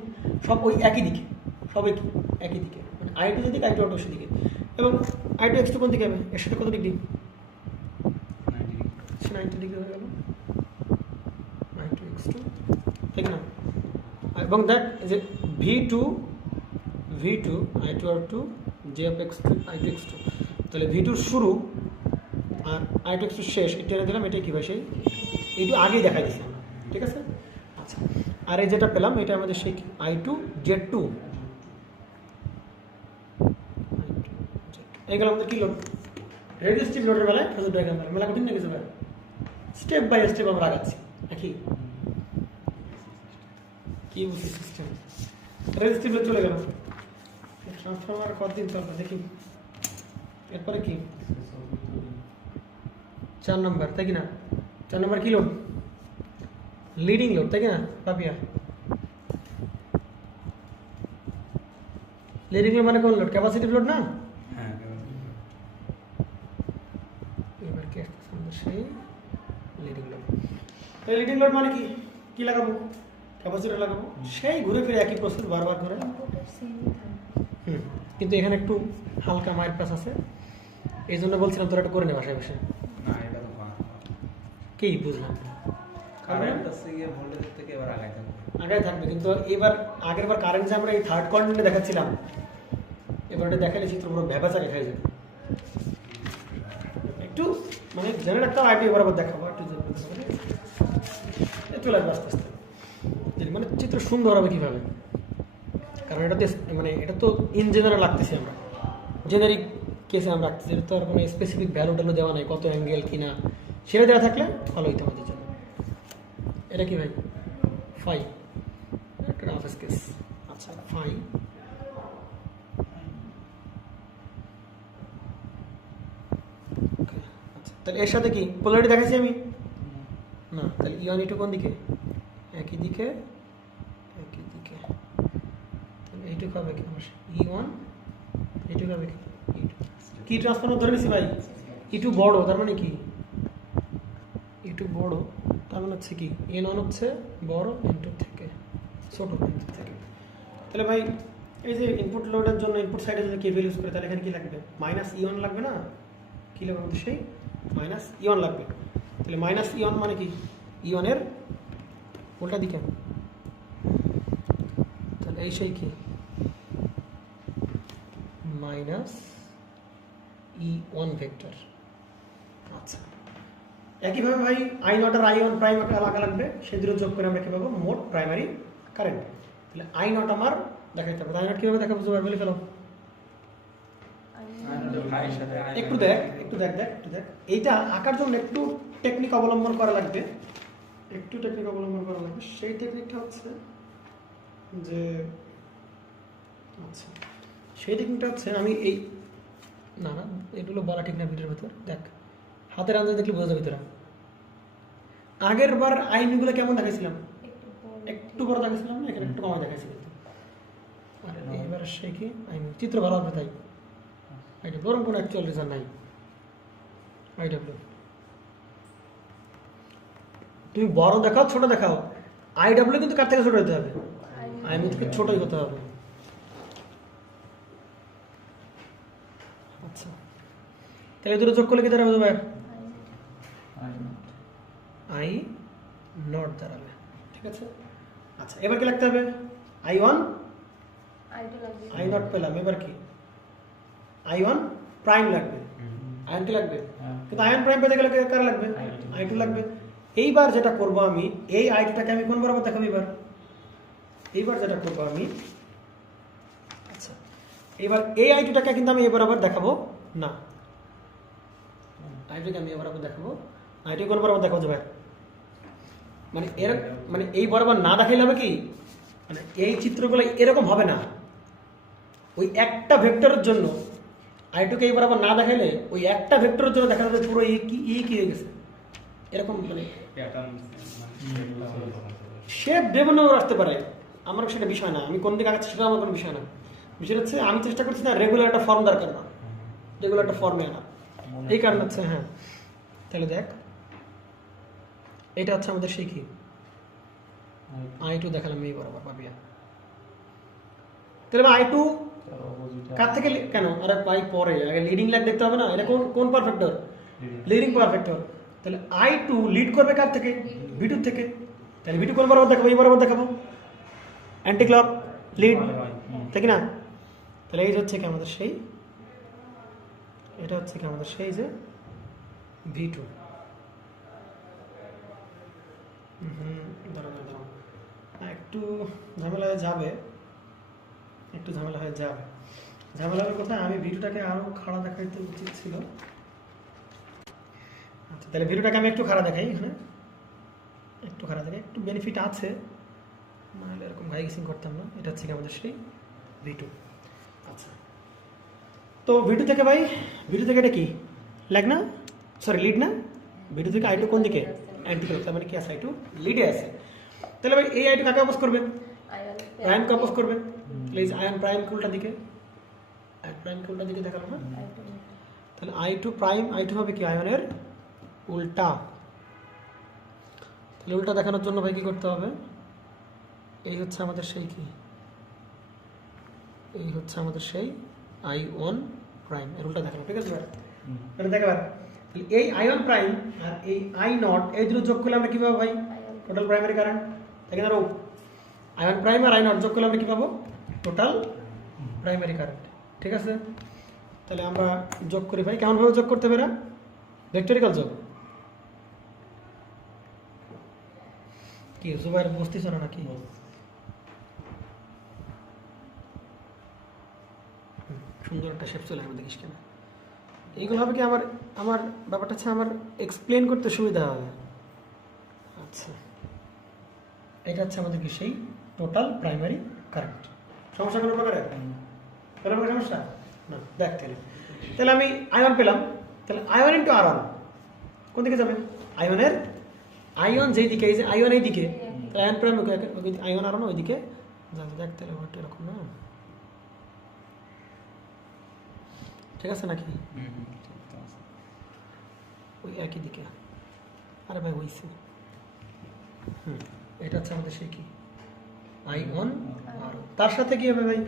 সব ওই একই দিকে, সবই কি একই দিকে, মানে I2 যেদিকে I2 R2 সেদিকে। এবং I2 X2 কোন দিকে হবে? এর সাথে কত ডিগ্রি? 90 ডিগ্রি হয়ে গেল I2 X2, ঠিক না? এবং দেখ যে V2 I2 R2 J of X2 I2 X2, তাহলে V2 শুরু আর I2 X2 শেষ, এটা এনে দিলাম। এটাই কি ভাই? সেই এইটু আগেই দেখাই দিচ্ছি আমরা, ঠিক আছে? আচ্ছা, আর এই যেটা পেলাম এটা আমাদের সেই I2 Z2, এইগুলো আমাদের কি লোড, রেজিস্টিভ লোডের বেলায় ফেজর ডায়াগ্রাম মেলা কঠিন নাকি স্যার? স্টেপ বাই স্টেপ আমরা আগাচ্ছি নাকি কি বুঝি সিস্টেম। রেজিস্টিভ লোড চলে গেল, ট্রান্সফরমার কতদিন চলবে দেখি। এরপরে কি 4 নম্বর, তাই কি না? 4 নম্বর কি লোড? লিডিং লোড, তাই কি না পাপিয়া? লিডিং লোড মানে কোন লোড? ক্যাপাসিটিভ লোড না? হ্যাঁ এবার কি আসছে আমাদের সেই লিডিং লোড। এই লিডিং লোড মানে কি কি লাগাবো? ক্যাপাসিটর লাগাবো। সেই ঘুরে ফিরে একই প্রসেস বারবার করে। ইনপুটের সেম থাকে। কিন্তু এখানে একটু হালকা মায়ের পাস আছে, এই জন্য বলছিলাম তোরা একটু করে নে বাসায় বসে। না এটা তো বাদ। কি বুঝলাম? কারেন্ট আছে গিয়ে ভোল্টেজের থেকে এবার আগায় থাকবে। আগে থাকবে, কিন্তু এবার আগের বার কারেন্ট যে আমরা এই থার্ড কোয়ার্টারে দেখাচ্ছিলাম, এবার এটা দেখালে চিত্র পুরো ভেবাচারে খাই যাবে। একটু মানে জেনে রাখতে হবে, আইটি বরাবর দেখাবো একটু চলে আসবে আস্তে আস্তে। মানে চিত্র সুন্দর হবে কীভাবে, কারণ এটাতে মানে এটা তো ইন জেনারেল রাখতেছি আমরা, জেনারিক কেসে আমরা রাখতেছি, এটা তো আর কোনো স্পেসিফিক ভ্যালু ট্যালু দেওয়া নাই, কত অ্যাঙ্গেল কিনা সেটা দেওয়া থাকলে ভালো হইতো আমাদের জন্য। এটা কি ভাই? ফাই, একটা অফিস কেস। আচ্ছা ফাই, আচ্ছা তাহলে এর সাথে কি পোলারিটি দেখাচ্ছি আমি? না, তাহলে ইওয়ান ইটু কোন দিকে? একই দিকে, একই দিকে। তাহলে এইটুকু হবে কি আমার E1, এইটুকু হবে কি E2। কি ট্রান্সফর্মার ধরে নিছি ভাই? E2 বড়, তার মানে কি E2 বড়, তার মানে হচ্ছে কি N1 হচ্ছে বড় N2 থেকে, ছোট N2 থেকে। তাহলে ভাই এই যে ইনপুট লোডের জন্য ইনপুট সাইডে যদি কেভিএল ইউজ করে, তাহলে এখানে কি লাগবে? মাইনাস E1 লাগবে না? কি লাগবে আমাদের? সেই মাইনাস E1 লাগবে। তাহলে মাইনাস E1 মানে কি? E1 এর উল্টা দিকে, তাহলে এই সেই কি মাইনাস E1 ভেক্টর। আচ্ছা, একইভাবে ভাই I0 আর I1 প্রাইম আলাদা লাগবে, সেই দুটো যোগ করে আমরা কি পাবো? মোট প্রাইমারি কারেন্ট। তাহলে I0 আমার দেখাইতে হবে। I0 কিভাবে দেখাবো জোবার বলে ফেলো। একটু দেখ, একটু দেখ, একটু দেখ। এইটা আঁকার জন্য একটু টেকনিক অবলম্বন করা লাগবে, একটু টেকনিক অবলম্বন করা লাগবে। সেই টেকনিকটা হচ্ছে যে, আচ্ছা সেই টেকনিকটা হচ্ছে আমি এই না না এগুলো বলা ঠিক না ভিডিওর ভেতর। দেখ হাতের আন্দাজ দেখলে বোঝা যাবে তোরা। আগের বার আইনগুলো কেমন দেখাইছিলাম? একটু বড় দেখাইছিলাম না, এখানে একটু কমাই দেখাইছি। আর এইবার সেই কি আইন চিত্র ভালো হবে তাই এটা বরং কোনো অ্যাকচুয়াল রিজন নাই। আইডব্লিউ তুমি বড় দেখাও ছোট দেখাও, আইডব্লিউ কিন্তু কার থেকে ছোট হতে হবে? আইএমইউ থেকে ছোটই হতে হবে। আচ্ছা তাহলে দুটো যোগ করলে কি দাঁড়াবে ভাই? আই নট দাঁড়াবে, ঠিক আছে। আচ্ছা এবার কি লাগতে হবে? I1 আই নট পেলাম, এবার কি I1 প্রাইম লাগবে, আয়ন কি লাগবে? কিন্তু আয়ন প্রাইম পেতে গেলে কার লাগবে? I2 লাগবে। এইবার যেটা করব আমি, এই I2টাকে আমি কোন বরাবর দেখাবো? এইবার যেটা করব আমি, আচ্ছা এবার এই I2টাকে কিন্তু আমি এই বরাবর দেখাবো না, I2কে আমি এই বরাবর দেখাবো। I2 কোন বরাবর দেখাবো ভাই? মানে এর মানে এই বরাবর না দেখাইলে হবে কি, মানে এই চিত্রগুলো এরকম হবে না। ওই একটা ভেক্টরের জন্য I2কে এই বরাবর না দেখাইলে ওই একটা ভেক্টরের জন্য দেখা যাবে পুরো এই কি হয়ে গেছে এরকম, মানে শেপ বিভিন্ন আসতে পারে, আমার সেটা বিষয় না। আমি কোন দিকে আগাচ্ছি সেটা আমার কোনো বিষয় না। বিষয় হচ্ছে আমি চেষ্টা করছি না রেগুলার একটা ফর্ম দরকার না, রেগুলার একটা ফর্মে আনা, এই কারণ হচ্ছে। হ্যাঁ তাহলে দেখ এটা হচ্ছে আমাদের সেই কি I2 দেখালাম এই বরাবর পাবিয়া। তাহলে I2 কার থেকে কেন? আরে ভাই পরে আগে লিডিং লাইন দেখতে হবে না? এটা কোন পারফেক্টর? Leading perforator. তাহলে I2 লিড করবে কার থেকে? V2 থেকে। তাহলে V2 কোন বরাবর দেখাবো? এই বরাবর দেখাবো, অ্যান্টি ক্লক লিড, ঠিক না? তাহলে এই হচ্ছে কি আমাদের সেই, এটা হচ্ছে কি আমাদের সেই যে V2 একটু ঝামেলা হয়ে যাবে, একটু ঝামেলা হয়ে যাবে। ঝামেলার কথা, আমি ভিডিওটাকে আরো খাড়া দেখাইতে উচিত ছিল। আচ্ছা, তাহলে ভিডিওটাকে আমি একটু খাড়া দেখাই। এখানে একটু খাড়া দেখাই, একটু বেনিফিট আছে, নাহলে এরকম ভাই গেসিং করতাম না। এটা হচ্ছে কি আমাদের সেই ভিডিও। আচ্ছা, তো ভিডিও থেকে ভাই, ভিডিও থেকে এটা কি ল্যাগ না, সরি লিড না, ভিডিও থেকে আইটু কোন দিকে অ্যান্টি ক্লক, তার মানে কি আছে আইটু লিডে আছে। তাহলে ভাই এই আইটু কাকে অপোজ করবে? প্রাইমকে অপোজ করবে। তাহলে এই আয়ন প্রাইম উল্টা দিকে, আয়ন প্রাইম উল্টা দিকে দেখালো না, তাহলে আই2 প্রাইম, আই2 হবে কি আয়নের উল্টা। তাহলে উল্টা দেখানোর জন্য ভাই কি করতে হবে? এই হচ্ছে আমাদের সেই কি, এই হচ্ছে আমাদের সেই I1 প্রাইম, এর উল্টা দেখানো, ঠিক আছে ভাই? তাহলে দেখাবার, তাহলে এই I1 প্রাইম আর এই I0 এই দুটো যোগ করলে আমরা কি পাবো ভাই? Total primary current. তাই না? I1 প্রাইম আর I0 যোগ করলে আমরা কি পাবো? টোটাল প্রাইমারি কারেন্ট, ঠিক আছে? তাহলে আমরা যোগ করি ভাই, কেমন ভাবে যোগ করতে পারে? ভেক্টরিক্যাল যোগ। কি জুবাইর বুঝতেছ না নাকি? সুন্দর একটা শেপ চলে আসবে, দেখিস কেন? এইগুলো হবে কি আমার, আমার ব্যাপারটা হচ্ছে আমার এক্সপ্লেন করতে সুবিধা হবে। আচ্ছা, এটা হচ্ছে আমাদের কি সেই টোটাল প্রাইমারি কারেন্ট। সমস্যা কোনো প্রকারে? কোনো প্রকার সমস্যা না? দেখ তাহলে, তাহলে আমি I1 পেলাম, তাহলে I1 ইন্টু R1 কোন দিকে যাবে? I1 এর I1 যেই দিকে, এই যে I1 এই দিকে, তাহলে I1 প্রাইম I1 R1 ওই দিকে যাবে। দেখ তাহলে ওটা এরকম না, ঠিক আছে নাকি? ওই একই দিকে। আরে ভাই হইছে। এটা হচ্ছে আমাদের সেই কি I1 আর তার সাথে কি হবে ভাই?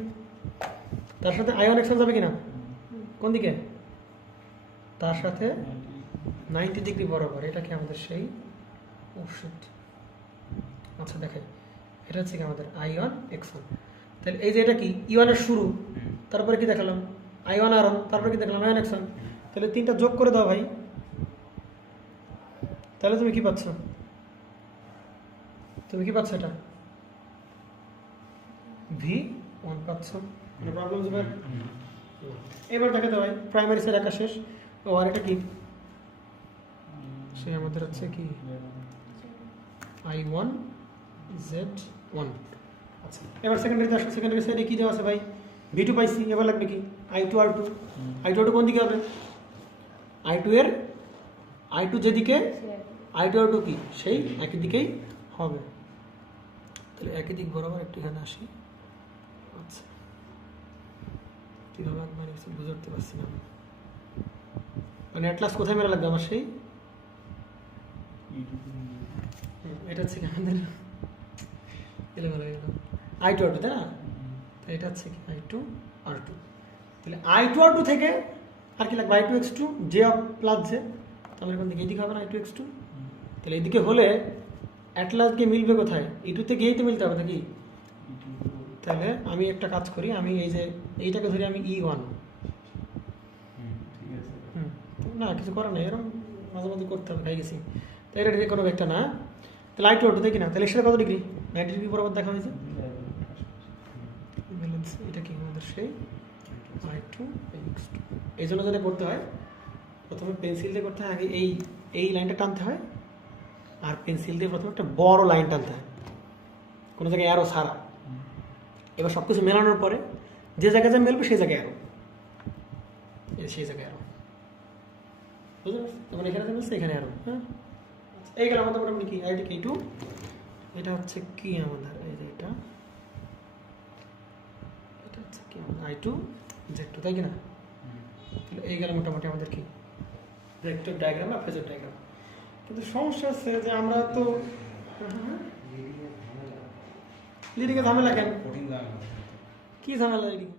তার সাথে I1 এক্সন যাবে কিনা? কোন দিকে? তার সাথে 90 ডিগ্রি বরাবর। এটা কি আমাদের সেই ওষুধ? আচ্ছা দেখে, এটা হচ্ছে কি আমাদের I1 এক্সন। তাহলে এই যে এটা কি E1 এর শুরু, তারপরে কি দেখালাম? I1 R1, তারপরে কি দেখলাম? I1 exon. তাহলে তিনটা যোগ করে দাও ভাই, তাহলে তুমি কি পাচ্ছ? তুমি কি পাচ্ছ? এটা V1 পাচ্ছ। কোনো প্রবলেম হবে? এবার দেখাতে ভাই, প্রাইমারি সাইড একা শেষ। ও আর এটা কি? সে আমাদের হচ্ছে কি I1 Z1। আচ্ছা, এবার সেকেন্ডারিতে আসো। সেকেন্ডারি সাইডে কি দেওয়া আছে ভাই? V2 পাইছি। এবার লাগবে কি? I2 R2। I2 R2 কোন দিকে হবে? I2 এর I2 যেদিকে, I2 R2 কি সেই একই দিকেই হবে। তাহলে একই দিক বরাবর একটু এখানে আসি। আচ্ছা, কীভাবে মানে বুঝতে পারছি না, মানে অ্যাটলাস কোথায় মেলা লাগবে আমার সেই? এটা হচ্ছে কি আমাদের এলেভেল হয়ে গেল I2 R2, তাই না? তো এটা হচ্ছে কি I2 R2। তাহলে I2 R2 থেকে আর কি লাগবে? I2 X2 J plus J। তো আমার কোন দিকে? এইদিকে হবে না I2 X2? তাহলে এইদিকে হলে অ্যাটলাস গিয়ে মিলবে কোথায়? E2 তে গিয়েই তো মিলতে হবে নাকি? তাহলে আমি একটা কাজ করি, আমি এই যে এইটাকে ধরি আমি E1। না কিছু করার নেই, এরকম মাঝে মাঝে করতে হবে, খাই গেছি। তো এটা কোনো একটা না, তাহলে I2 R2 দেখি না? তাহলে সেটা কত ডিগ্রি? 90 ডিগ্রি বরাবর দেখা হয়েছে। এটা কি আমাদের সেই I2 X2। এই জন্য যেটা করতে হয়, প্রথমে পেন্সিল দিয়ে করতে হয়, আগে এই লাইনটা টানতে হয়, আর পেন্সিল দিয়ে প্রথমে একটা বড় লাইন টানতে হয়, কোনো জায়গায় অ্যারো ছাড়া। এবার সব কিছু মেলানোর পরে যে জায়গায় যা মেলবে সেই জায়গায় অ্যারো, সেই জায়গায় অ্যারো, বুঝতে পারছি? তখন এখানে যা মিলছে এখানে অ্যারো। হ্যাঁ, এই গেল আমাদের মোটামুটি কি I2 K2। এটা হচ্ছে কি আমাদের এই যে এটা হচ্ছে কি আমাদের I2 Z2, তাই কিনা? তাহলে এই গেল মোটামুটি আমাদের কি ভেক্টর ডায়াগ্রাম বা ফেজর ডায়াগ্রাম। কিন্তু সমস্যা হচ্ছে যে আমরা তো লিডিংয়ে ঝামেলা কেন? কি ঝামেলা লিডিং?